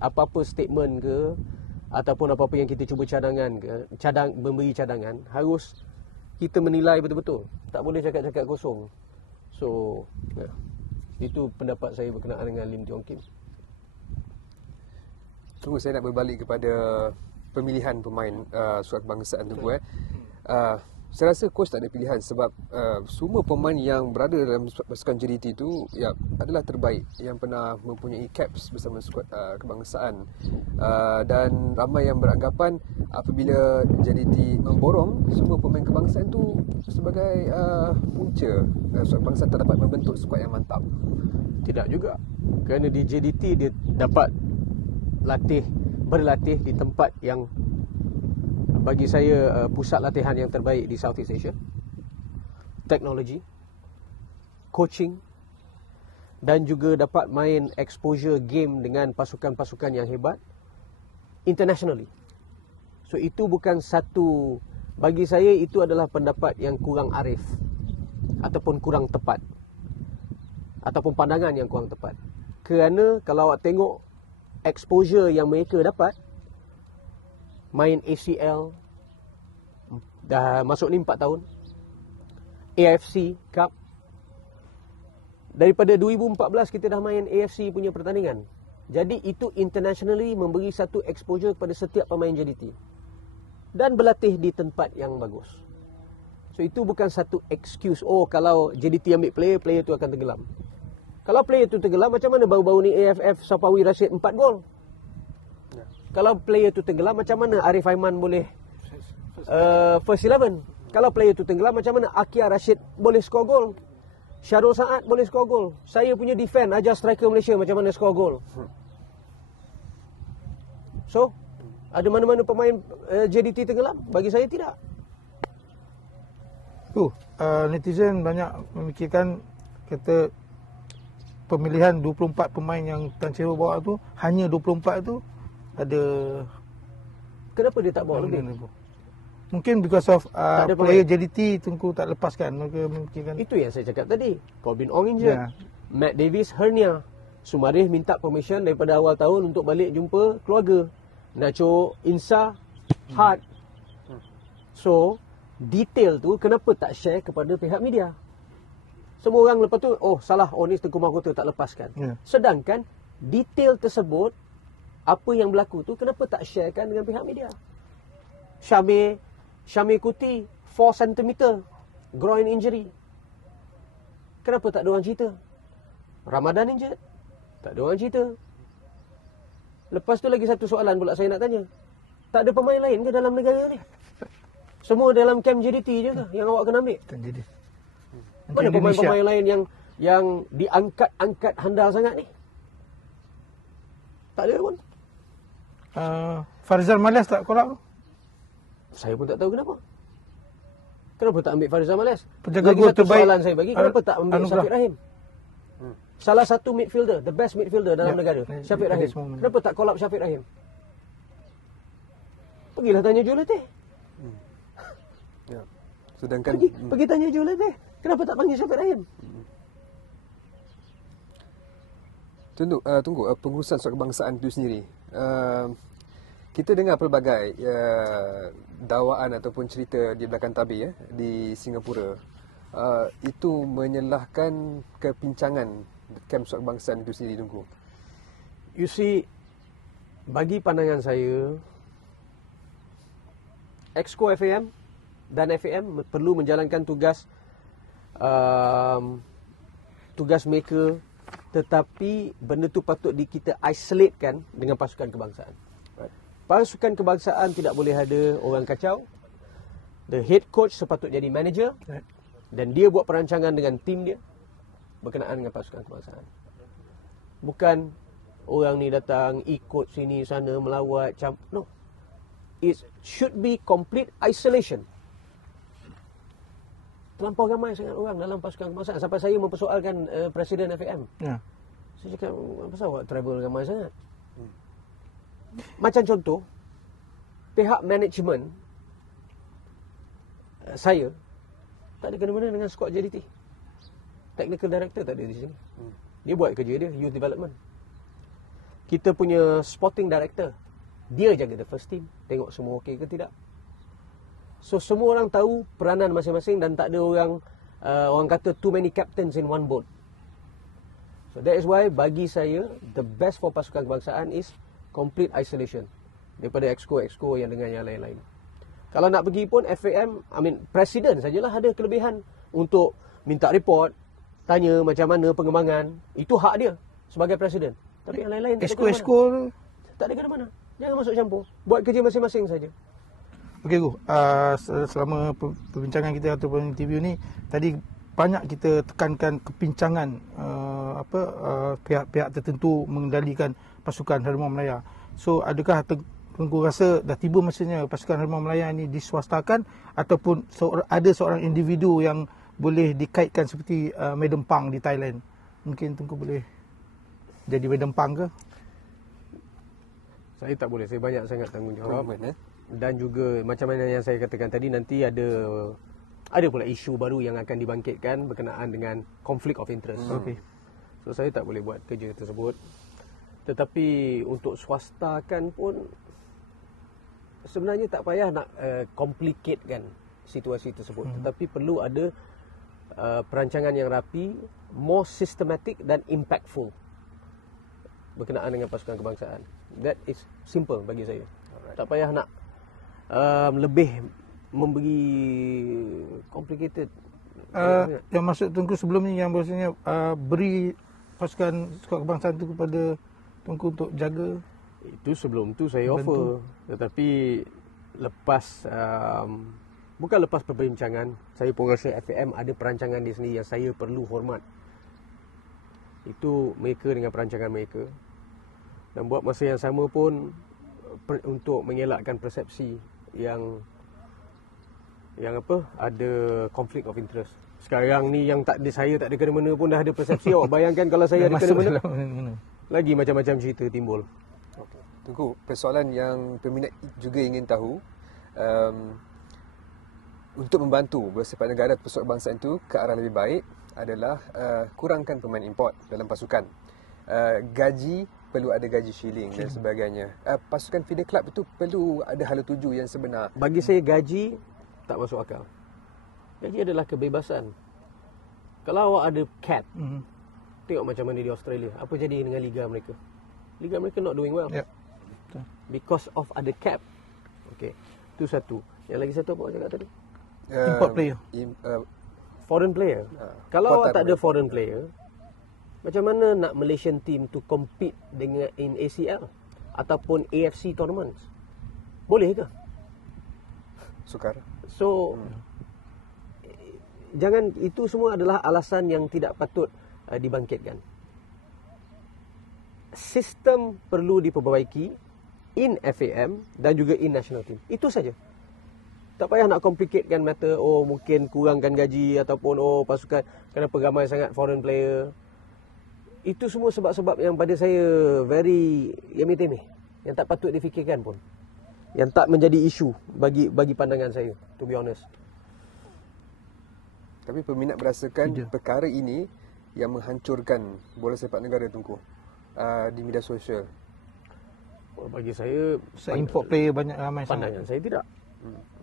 apa-apa statement ke, ataupun apa-apa yang kita cuba memberi cadangan, harus kita menilai betul-betul. Tak boleh cakap-cakap kosong. So, itu pendapat saya berkenaan dengan Lim Tiong Kim. Tunggu, saya nak berbalik kepada pemilihan pemain skuad kebangsaan tu. Saya rasa coach tak ada pilihan sebab semua pemain yang berada dalam pasukan JDT tu adalah terbaik yang pernah mempunyai caps bersama skuad kebangsaan. Dan ramai yang beranggapan apabila JDT memborong semua pemain kebangsaan tu sebagai punca skuad kebangsaan tak dapat membentuk skuad yang mantap. Tidak juga. Kerana di JDT dia dapat berlatih di tempat yang bagi saya pusat latihan yang terbaik di Southeast Asia. Teknologi, coaching, dan juga dapat main exposure game dengan pasukan-pasukan yang hebat internationally. So itu bukan satu, bagi saya itu adalah pendapat yang kurang arif ataupun kurang tepat, ataupun pandangan yang kurang tepat. Kerana kalau awak tengok exposure yang mereka dapat, main ACL, dah masuk ni 4 tahun, AFC Cup. Daripada 2014 kita dah main AFC punya pertandingan. Jadi itu internationally memberi satu exposure kepada setiap pemain JDT. Dan berlatih di tempat yang bagus. So itu bukan satu excuse, kalau JDT ambil player tu akan tenggelam. Kalau player tu tenggelam, macam mana baru-baru ni AFF Sapawi Rashid 4 gol? Kalau player tu tenggelam, macam mana Arif Aiman boleh first 11? Kalau player tu tenggelam, macam mana Akia Rashid boleh skor gol? Syarul Saad boleh skor gol? Saya punya defend, ajar striker Malaysia macam mana skor gol? So, ada mana-mana pemain JDT tenggelam? Bagi saya tidak. Netizen banyak memikirkan, kata pemilihan 24 pemain yang Tan Sri bawa tu, hanya 24 tu ada. Kenapa dia tak bawa lebih? Mungkin because of player JDT Tunku tak lepaskan. Mungkin itu yang saya cakap tadi. Corbin Ong injured, Matt Davis hernia, Sumarih minta permission daripada awal tahun untuk balik jumpa keluarga, Nacho Insa heart. So detail tu kenapa tak share kepada pihak media? Semua orang lepas tu, oh salah, oh ni Tengku Mahkota tak lepaskan. Sedangkan detail tersebut, apa yang berlaku tu, kenapa tak sharekan dengan pihak media? Syamir Kuti 4 cm groin injury. Kenapa tak ada orang cerita? Ramadan injured, tak ada orang cerita. Lepas tu lagi satu soalan pula saya nak tanya. Tak ada pemain lain ke dalam negara ni? Semua dalam camp JDT je ke yang awak kena ambil? Mana pemain-pemain lain yang diangkat-angkat handal sangat ni? Tak ada pun. Farizal Malas tak call up tu? Saya pun tak tahu kenapa. Kenapa tak ambil Farizal Malas? Penjaga Lagi gol satu terbaik, soalan saya bagi, kenapa tak ambil Anugerah. Syafiq Rahim? Salah satu midfielder, the best midfielder dalam negara, Syafiq Rahim. Kenapa tak call up Syafiq Rahim? Pergilah tanya Juleteh. Ya. Sedangkan Pergi tanya Juleteh. Kenapa tak panggil Syafiq Rahim? Tunggu pengurusan surat kebangsaan itu sendiri. Kita dengar pelbagai dakwaan ataupun cerita di belakang tabir di Singapura. Itu menyalahkan kepincangan kem surat kebangsaan itu sendiri, Tunggu. You see, bagi pandangan saya, Exco FAM dan FAM perlu menjalankan tugas mereka, tetapi benda tu patut kita isolatekan dengan pasukan kebangsaan. Pasukan kebangsaan tidak boleh ada orang kacau. The head coach sepatut jadi manager, dan dia buat perancangan dengan tim dia berkenaan dengan pasukan kebangsaan. Bukan orang ni datang ikut sini sana melawat no. It should be complete isolation. Terlampau ramai sangat orang dalam pasukan kebangsaan sampai saya mempersoalkan Presiden FAM. Saya cakap, kenapa awak travel ramai sangat? Macam contoh, pihak management saya tak ada kena-mena dengan squad JDT. Technical director tak ada di sini. Dia buat kerja dia, youth development. Kita punya sporting director, dia jaga the first team, tengok semua okey ke tidak. So semua orang tahu peranan masing-masing dan tak ada orang kata too many captains in one boat. So that is why bagi saya the best for pasukan kebangsaan is complete isolation daripada exco yang dengan yang lain-lain. Kalau nak pergi pun FAM, presiden sajalah ada kelebihan untuk minta report, tanya macam mana pengembangan. Itu hak dia sebagai presiden. Tapi yang lain-lain Exco tak ada ke mana. Jangan masuk campur. Buat kerja masing-masing saja. Okey Gu, selama perbincangan kita ataupun interview ni tadi banyak kita tekankan kepincangan pihak-pihak tertentu mengendalikan pasukan Harimau Melaya. So adakah Tengku rasa dah tiba masanya pasukan Harimau Melaya ni diswastakan ataupun ada seorang individu yang boleh dikaitkan seperti Madam Pang di Thailand? Mungkin Tengku boleh jadi Madam Pang ke? Saya tak boleh, saya banyak sangat tanggungjawab. Dan juga macam mana yang saya katakan tadi, nanti ada pula isu baru yang akan dibangkitkan berkenaan dengan conflict of interest. Okey. So saya tak boleh buat kerja tersebut. Tetapi untuk swastakan pun sebenarnya tak payah nak complicatekan situasi tersebut. Tetapi perlu ada perancangan yang rapi, more systematic dan impactful berkenaan dengan pasukan kebangsaan. That is simple bagi saya. Tak payah nak lebih memberi complicated. Yang maksud Tengku sebelum ni yang bahasanya beri pasukan skuad kebangsaan tu kepada Tengku untuk jaga. Itu sebelum tu saya offer. Tetapi lepas bukan lepas perbincangan, saya pun rasa FAM ada perancangan dia sendiri yang saya perlu hormat. Itu mereka dengan perancangan mereka. Dan buat masa yang sama pun untuk mengelakkan persepsi yang ada conflict of interest. Sekarang ni yang saya tak ada kena-mena pun dah ada persepsi. Awak bayangkan kalau saya ada kena-mena, lagi macam-macam cerita timbul. Okay. Tengku, persoalan yang peminat juga ingin tahu, untuk membantu bersifat negara persatuan kebangsaan itu ke arah lebih baik adalah kurangkan pemain import dalam pasukan. Gaji, perlu ada gaji shilling dan sebagainya. Pasukan feeder club itu perlu ada hala tuju yang sebenar. Bagi saya gaji tak masuk akal. Gaji adalah kebebasan. Kalau awak ada cap, tengok macam mana di Australia. Apa jadi dengan liga mereka? Liga mereka not doing well. Ya. Because of ada cap. Okey. Itu satu. Yang lagi satu apa awak cakap tadi? Import player. Foreign player. Kalau awak tak ada foreign player, macam mana nak Malaysian team to compete dengan in ACL ataupun AFC tournaments? Boleh ke? Sukar. So jangan, itu semua adalah alasan yang tidak patut dibangkitkan. Sistem perlu diperbaiki in FAM dan juga in national team. Itu saja. Tak payah nak complicatekan matter, mungkin kurangkan gaji ataupun pasukan kenapa ramai sangat foreign player. Itu semua sebab-sebab yang pada saya very remeh-temeh, yang tak patut difikirkan pun. Yang tak menjadi isu bagi pandangan saya, to be honest. Tapi peminat berasakan perkara ini yang menghancurkan bola sepak negara, Tunku, di media sosial. Bagi saya, Import player banyak ramai pandangan saya tidak.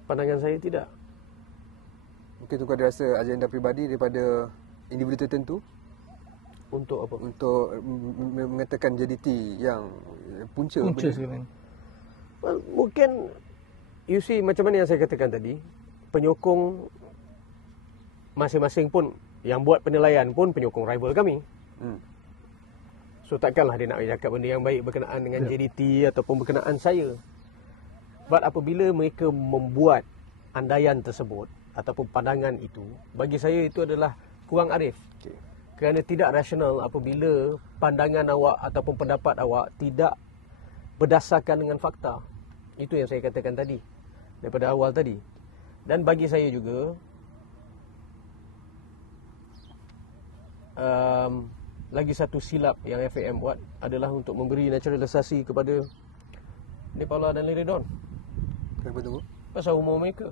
Pandangan saya tidak. Mungkin Tunku ada rasa agenda peribadi daripada individu tertentu Untuk apa? untuk mengatakan JDT yang punca sekarang. Well, mungkin you see macam mana yang saya katakan tadi, penyokong masing-masing pun yang buat penilaian pun penyokong rival kami. So takkanlah dia nak cakap benda yang baik berkenaan dengan JDT ataupun berkenaan saya. But apabila mereka membuat andaian tersebut ataupun pandangan itu, bagi saya itu adalah kurang arif. Kerana tidak rasional apabila pandangan awak ataupun pendapat awak tidak berdasarkan dengan fakta. Itu yang saya katakan tadi, daripada awal tadi. Dan bagi saya juga, lagi satu silap yang FAM buat adalah untuk memberi naturalisasi kepada Paula dan Liridon. Kenapa tu? Pasal umur mereka.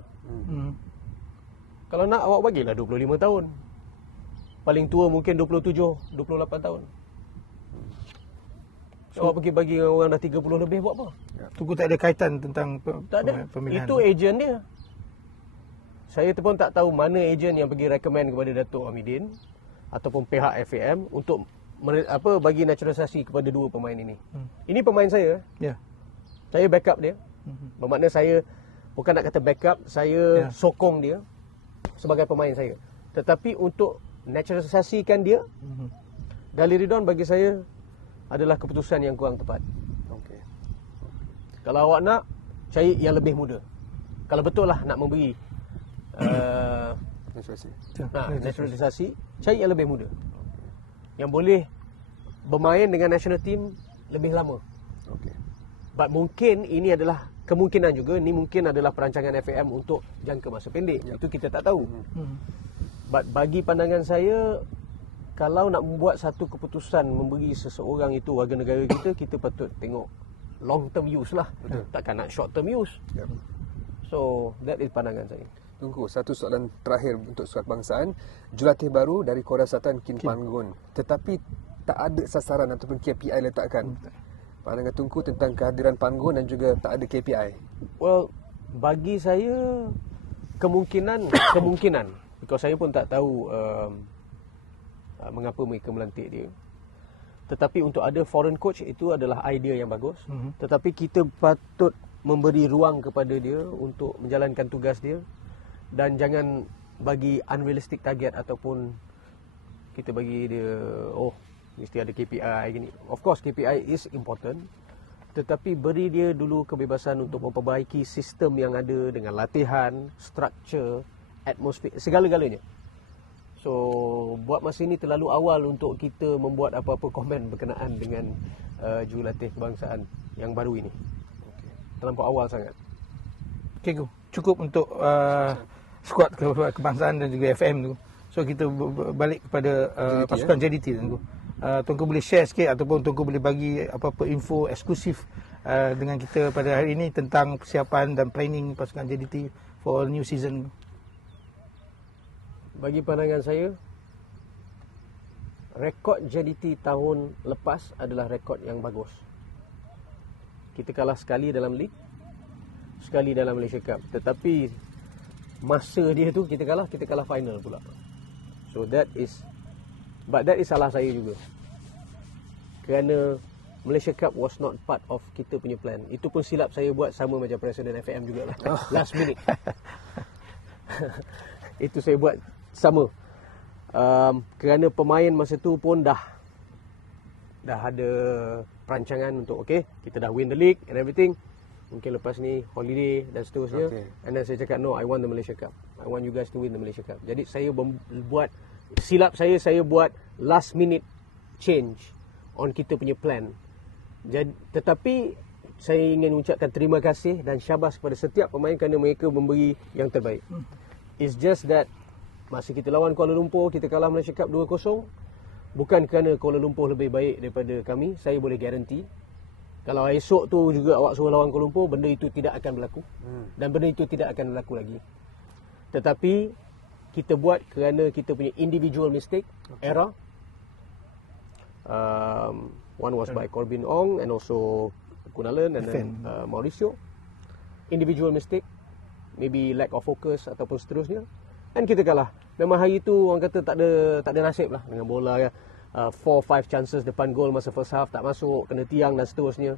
Kalau nak, awak bagilah 25 tahun. Paling tua mungkin 27, 28 tahun. Awak pergi bagi orang dah 30 lebih buat apa? Tunku tak ada kaitan tentang Tak ada. pemilihan. Itu ejen dia. Saya pun tak tahu mana ejen yang pergi recommend kepada Datuk Hamidin ataupun pihak FAM untuk bagi naturalisasi kepada dua pemain ini. Ini pemain saya. Ya. Saya backup dia. Bermakna saya bukan nak kata backup, saya sokong dia sebagai pemain saya. Tetapi untuk naturalisasikan dia, Dali Ridwan bagi saya adalah keputusan yang kurang tepat. Okey. Kalau awak nak, cari yang lebih muda. Kalau betul lah nak memberi naturalisasi, cari yang lebih muda. Yang boleh bermain dengan national team lebih lama. Okey. But mungkin ini adalah kemungkinan juga, ini mungkin adalah perancangan FAM untuk jangka masa pendek. Itu kita tak tahu. But bagi pandangan saya, kalau nak membuat satu keputusan memberi seseorang itu warga negara kita, kita patut tengok long term use lah. Takkan nak short term use. So that is pandangan saya. Tunggu, satu soalan terakhir untuk Surat Kebangsaan. Jurulatih baru dari Korea Selatan, Kim Panggun, tetapi tak ada sasaran ataupun KPI letakkan. Pandangan Tunku tentang kehadiran Panggun dan juga tak ada KPI. Well, bagi saya kemungkinan because saya pun tak tahu mengapa mereka melantik dia. Tetapi untuk ada foreign coach itu adalah idea yang bagus. Tetapi kita patut memberi ruang kepada dia untuk menjalankan tugas dia dan jangan bagi unrealistic target ataupun kita bagi dia mesti ada KPI gini. Of course KPI is important, tetapi beri dia dulu kebebasan untuk memperbaiki sistem yang ada dengan latihan, structure, atmosfer, segala-galanya. So buat masa ini terlalu awal untuk kita membuat apa-apa komen berkenaan dengan jurulatih kebangsaan yang baru ini. Terlampau awal sangat. Okay, cukup untuk skuad kebangsaan dan juga FM tu. So kita balik kepada pasukan JDT tu. Tuanku boleh share sikit ataupun tuanku boleh bagi apa-apa info eksklusif dengan kita pada hari ini tentang persiapan dan planning pasukan JDT for new season. Bagi pandangan saya, rekod JDT tahun lepas adalah rekod yang bagus. Kita kalah sekali dalam lig, sekali dalam Malaysia Cup. Tetapi masa dia tu kita kalah final pula. So that is salah saya juga. Kerana Malaysia Cup was not part of kita punya plan. Itu pun silap saya buat sama macam Presiden FAM jugalah. Last minute. Itu saya buat sama. Kerana pemain masa tu pun dah ada perancangan untuk kita dah win the league and everything. Mungkin lepas ni holiday dan seterusnya. And then saya cakap, no, I want the Malaysia Cup. I want you guys to win the Malaysia Cup. Jadi saya buat silap saya buat last minute change on kita punya plan. Tetapi saya ingin mengucapkan terima kasih dan syabas kepada setiap pemain kerana mereka memberi yang terbaik. It's just that masa kita lawan Kuala Lumpur, kita kalah Malaysia Cup 2-0. Bukan kerana Kuala Lumpur lebih baik daripada kami, saya boleh guarantee. Kalau esok tu juga awak suruh lawan Kuala Lumpur, benda itu tidak akan berlaku. Dan benda itu tidak akan berlaku lagi. Tetapi kita buat kerana kita punya individual mistake, error. One was by Corbin Ong and also Kunalan and then Mauricio. Individual mistake, maybe lack of focus ataupun seterusnya. Dan kita kalah. Memang hari tu orang kata tak ada nasib lah dengan bola ya. 4-5 chances depan gol masa first half tak masuk, kena tiang dan seterusnya.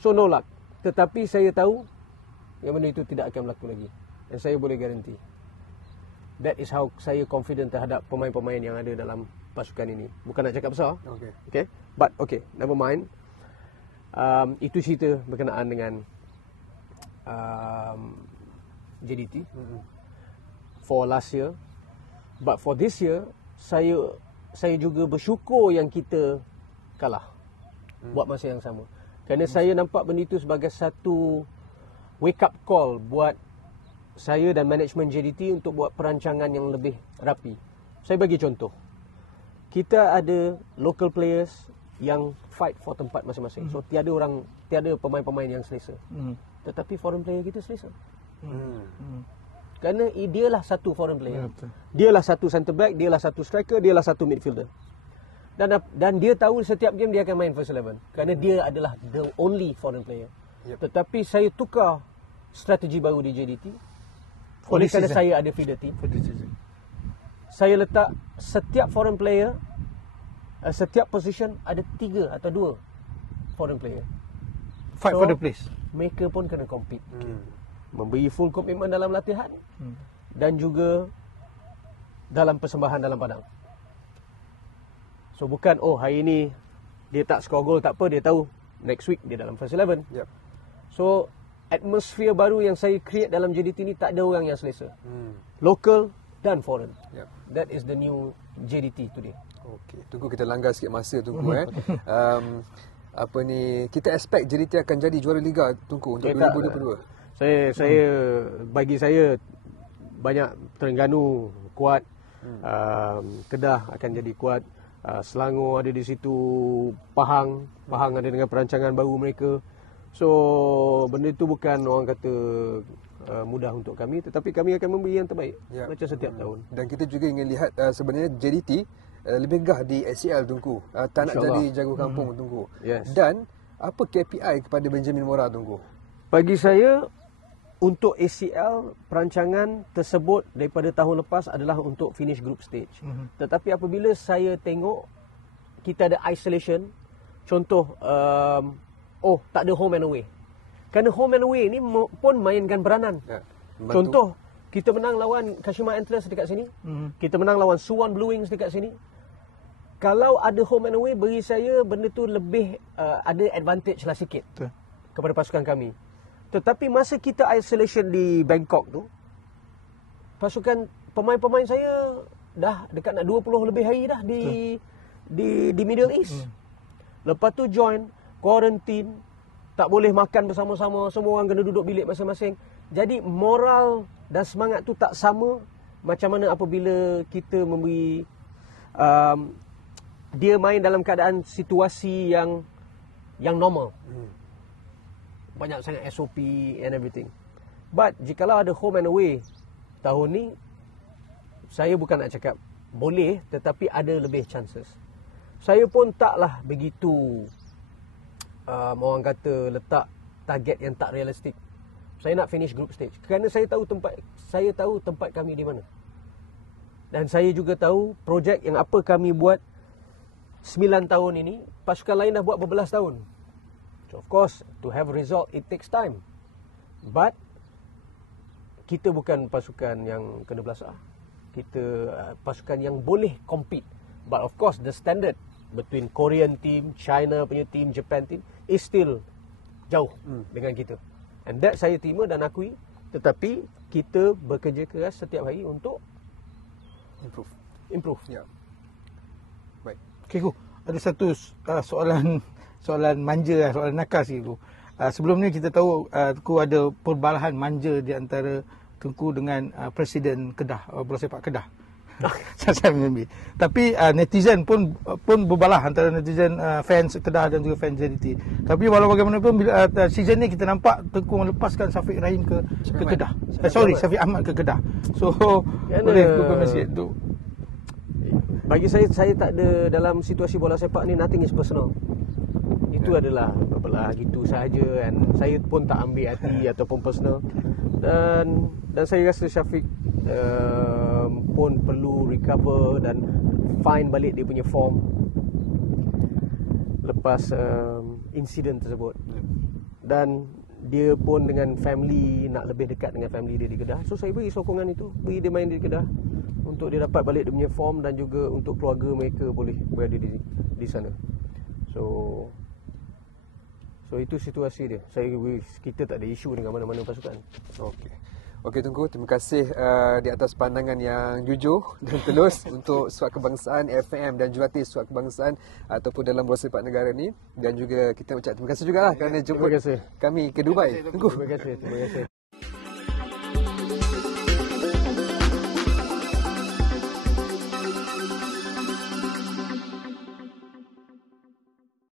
So no luck. Tetapi saya tahu yang benda itu tidak akan berlaku lagi. Dan saya boleh garanti. That is how saya confident terhadap pemain-pemain yang ada dalam pasukan ini. Bukan nak cakap besar. Okay. But never mind. Itu cerita berkenaan dengan JDT for last year. But for this year, saya juga bersyukur yang kita kalah buat masa yang sama. Kerana saya nampak benda itu sebagai satu wake up call buat saya dan management JDT untuk buat perancangan yang lebih rapi. Saya bagi contoh. Kita ada local players yang fight for tempat masing-masing. So tiada pemain-pemain yang selesa. Tetapi foreign player kita selesa. Kerana dialah satu foreign player. Dialah satu centre back, dialah satu striker, dialah satu midfielder. Dan dia tahu setiap game dia akan main first 11. Kerana dia adalah the only foreign player. Tetapi saya tukar strategi baru di JDT. Oleh kerana saya ada feeder team. Saya letak setiap foreign player, setiap position ada 3 atau 2 foreign player. Fight for the place. Mereka pun kena compete. Memberi full komitmen dalam latihan dan juga dalam persembahan dalam padang. So bukan hari ini dia tak score gol tak apa, dia tahu next week dia dalam first 11. So atmosphere baru yang saya create dalam JDT ni tak ada orang yang selesa. Local dan foreign. That is the new JDT today. Okey, tunggu kita langgar sikit masa tunggu kita expect JDT akan jadi juara liga tunggu untuk 2022. Bagi saya banyak Terengganu kuat, Kedah akan jadi kuat, Selangor ada di situ, Pahang ada dengan perancangan baru mereka. So benda itu bukan orang kata mudah untuk kami, tetapi kami akan memberi yang terbaik macam setiap tahun. Dan kita juga ingin lihat sebenarnya JDT lebih gah di ACL tunggu. Tak nak jadi jago kampung tunggu. Dan apa KPI kepada Benjamin Mora tunggu? Bagi saya untuk ACL, perancangan tersebut daripada tahun lepas adalah untuk finish group stage. Tetapi apabila saya tengok kita ada isolation, contoh tak ada home and away. Kerana home and away ni pun mainkan peranan. Contoh, kita menang lawan Kashima Antlers dekat sini. Kita menang lawan Suwon Blue Wings dekat sini. Kalau ada home and away, bagi saya benda tu lebih ada advantage lah sikit kepada pasukan kami. Tetapi masa kita isolation di Bangkok tu, pemain-pemain saya dah dekat nak 20 lebih hari dah di Middle East. Lepas tu join quarantine, tak boleh makan bersama-sama, semua orang kena duduk bilik masing-masing. Jadi moral dan semangat tu tak sama macam mana apabila kita memberi dia main dalam keadaan situasi yang normal. Banyak sangat SOP and everything. But jikalau ada home and away tahun ni, saya bukan nak cakap boleh, tetapi ada lebih chances. Saya pun taklah begitu orang kata letak target yang tak realistik. Saya nak finish group stage. Kerana saya tahu tempat kami di mana. Dan saya juga tahu projek yang apa kami buat 9 tahun ini, pasukan lain dah buat berbelas tahun. So of course, to have a result, it takes time. But kita bukan pasukan yang kena belasah. Kita pasukan yang boleh compete. But of course, the standard between Korean team, China punya team, Japan team is still jauh dengan kita. And that saya terima dan akui. Tetapi kita bekerja keras setiap hari untuk improve. Ya. Baik. Okay, Gu. Ada satu soalan manja, soalan nakal sikit, Gu. Sebelum ni kita tahu Tengku ada perbalahan manja di antara Tengku dengan Presiden Kedah, bola sepak Kedah. Tapi netizen pun berbalah antara netizen fans Kedah dan juga fans JDT. Tapi walau bagaimanapun bila season ni kita nampak Tengku melepaskan Syafiq Rahim ke Kedah. Syafiq Ahmad ke Kedah. So boleh komen sikit tu. Bagi saya tak ada dalam situasi bola sepak ni, nothing is personal. Itu adalah gitu sahaja, dan saya pun tak ambil hati ataupun personal. Dan saya rasa Syafiq pun perlu recover dan find balik dia punya form lepas insiden tersebut. Dan dia pun dengan family, nak lebih dekat dengan family dia di Kedah. So saya beri sokongan itu, beri dia main di Kedah untuk dia dapat balik dia punya form, dan juga untuk keluarga mereka boleh berada di sana. So itu situasi dia. Kita tak ada isu dengan mana-mana pasukan. Okey Tengku, terima kasih di atas pandangan yang jujur dan tulus untuk Suat Kebangsaan FM dan jurulatih Suat Kebangsaan ataupun dalam bola sepak negara ni. Dan juga kita ucap terima kasih jugalah kerana jemput kami ke Dubai. Tengku. Terima kasih.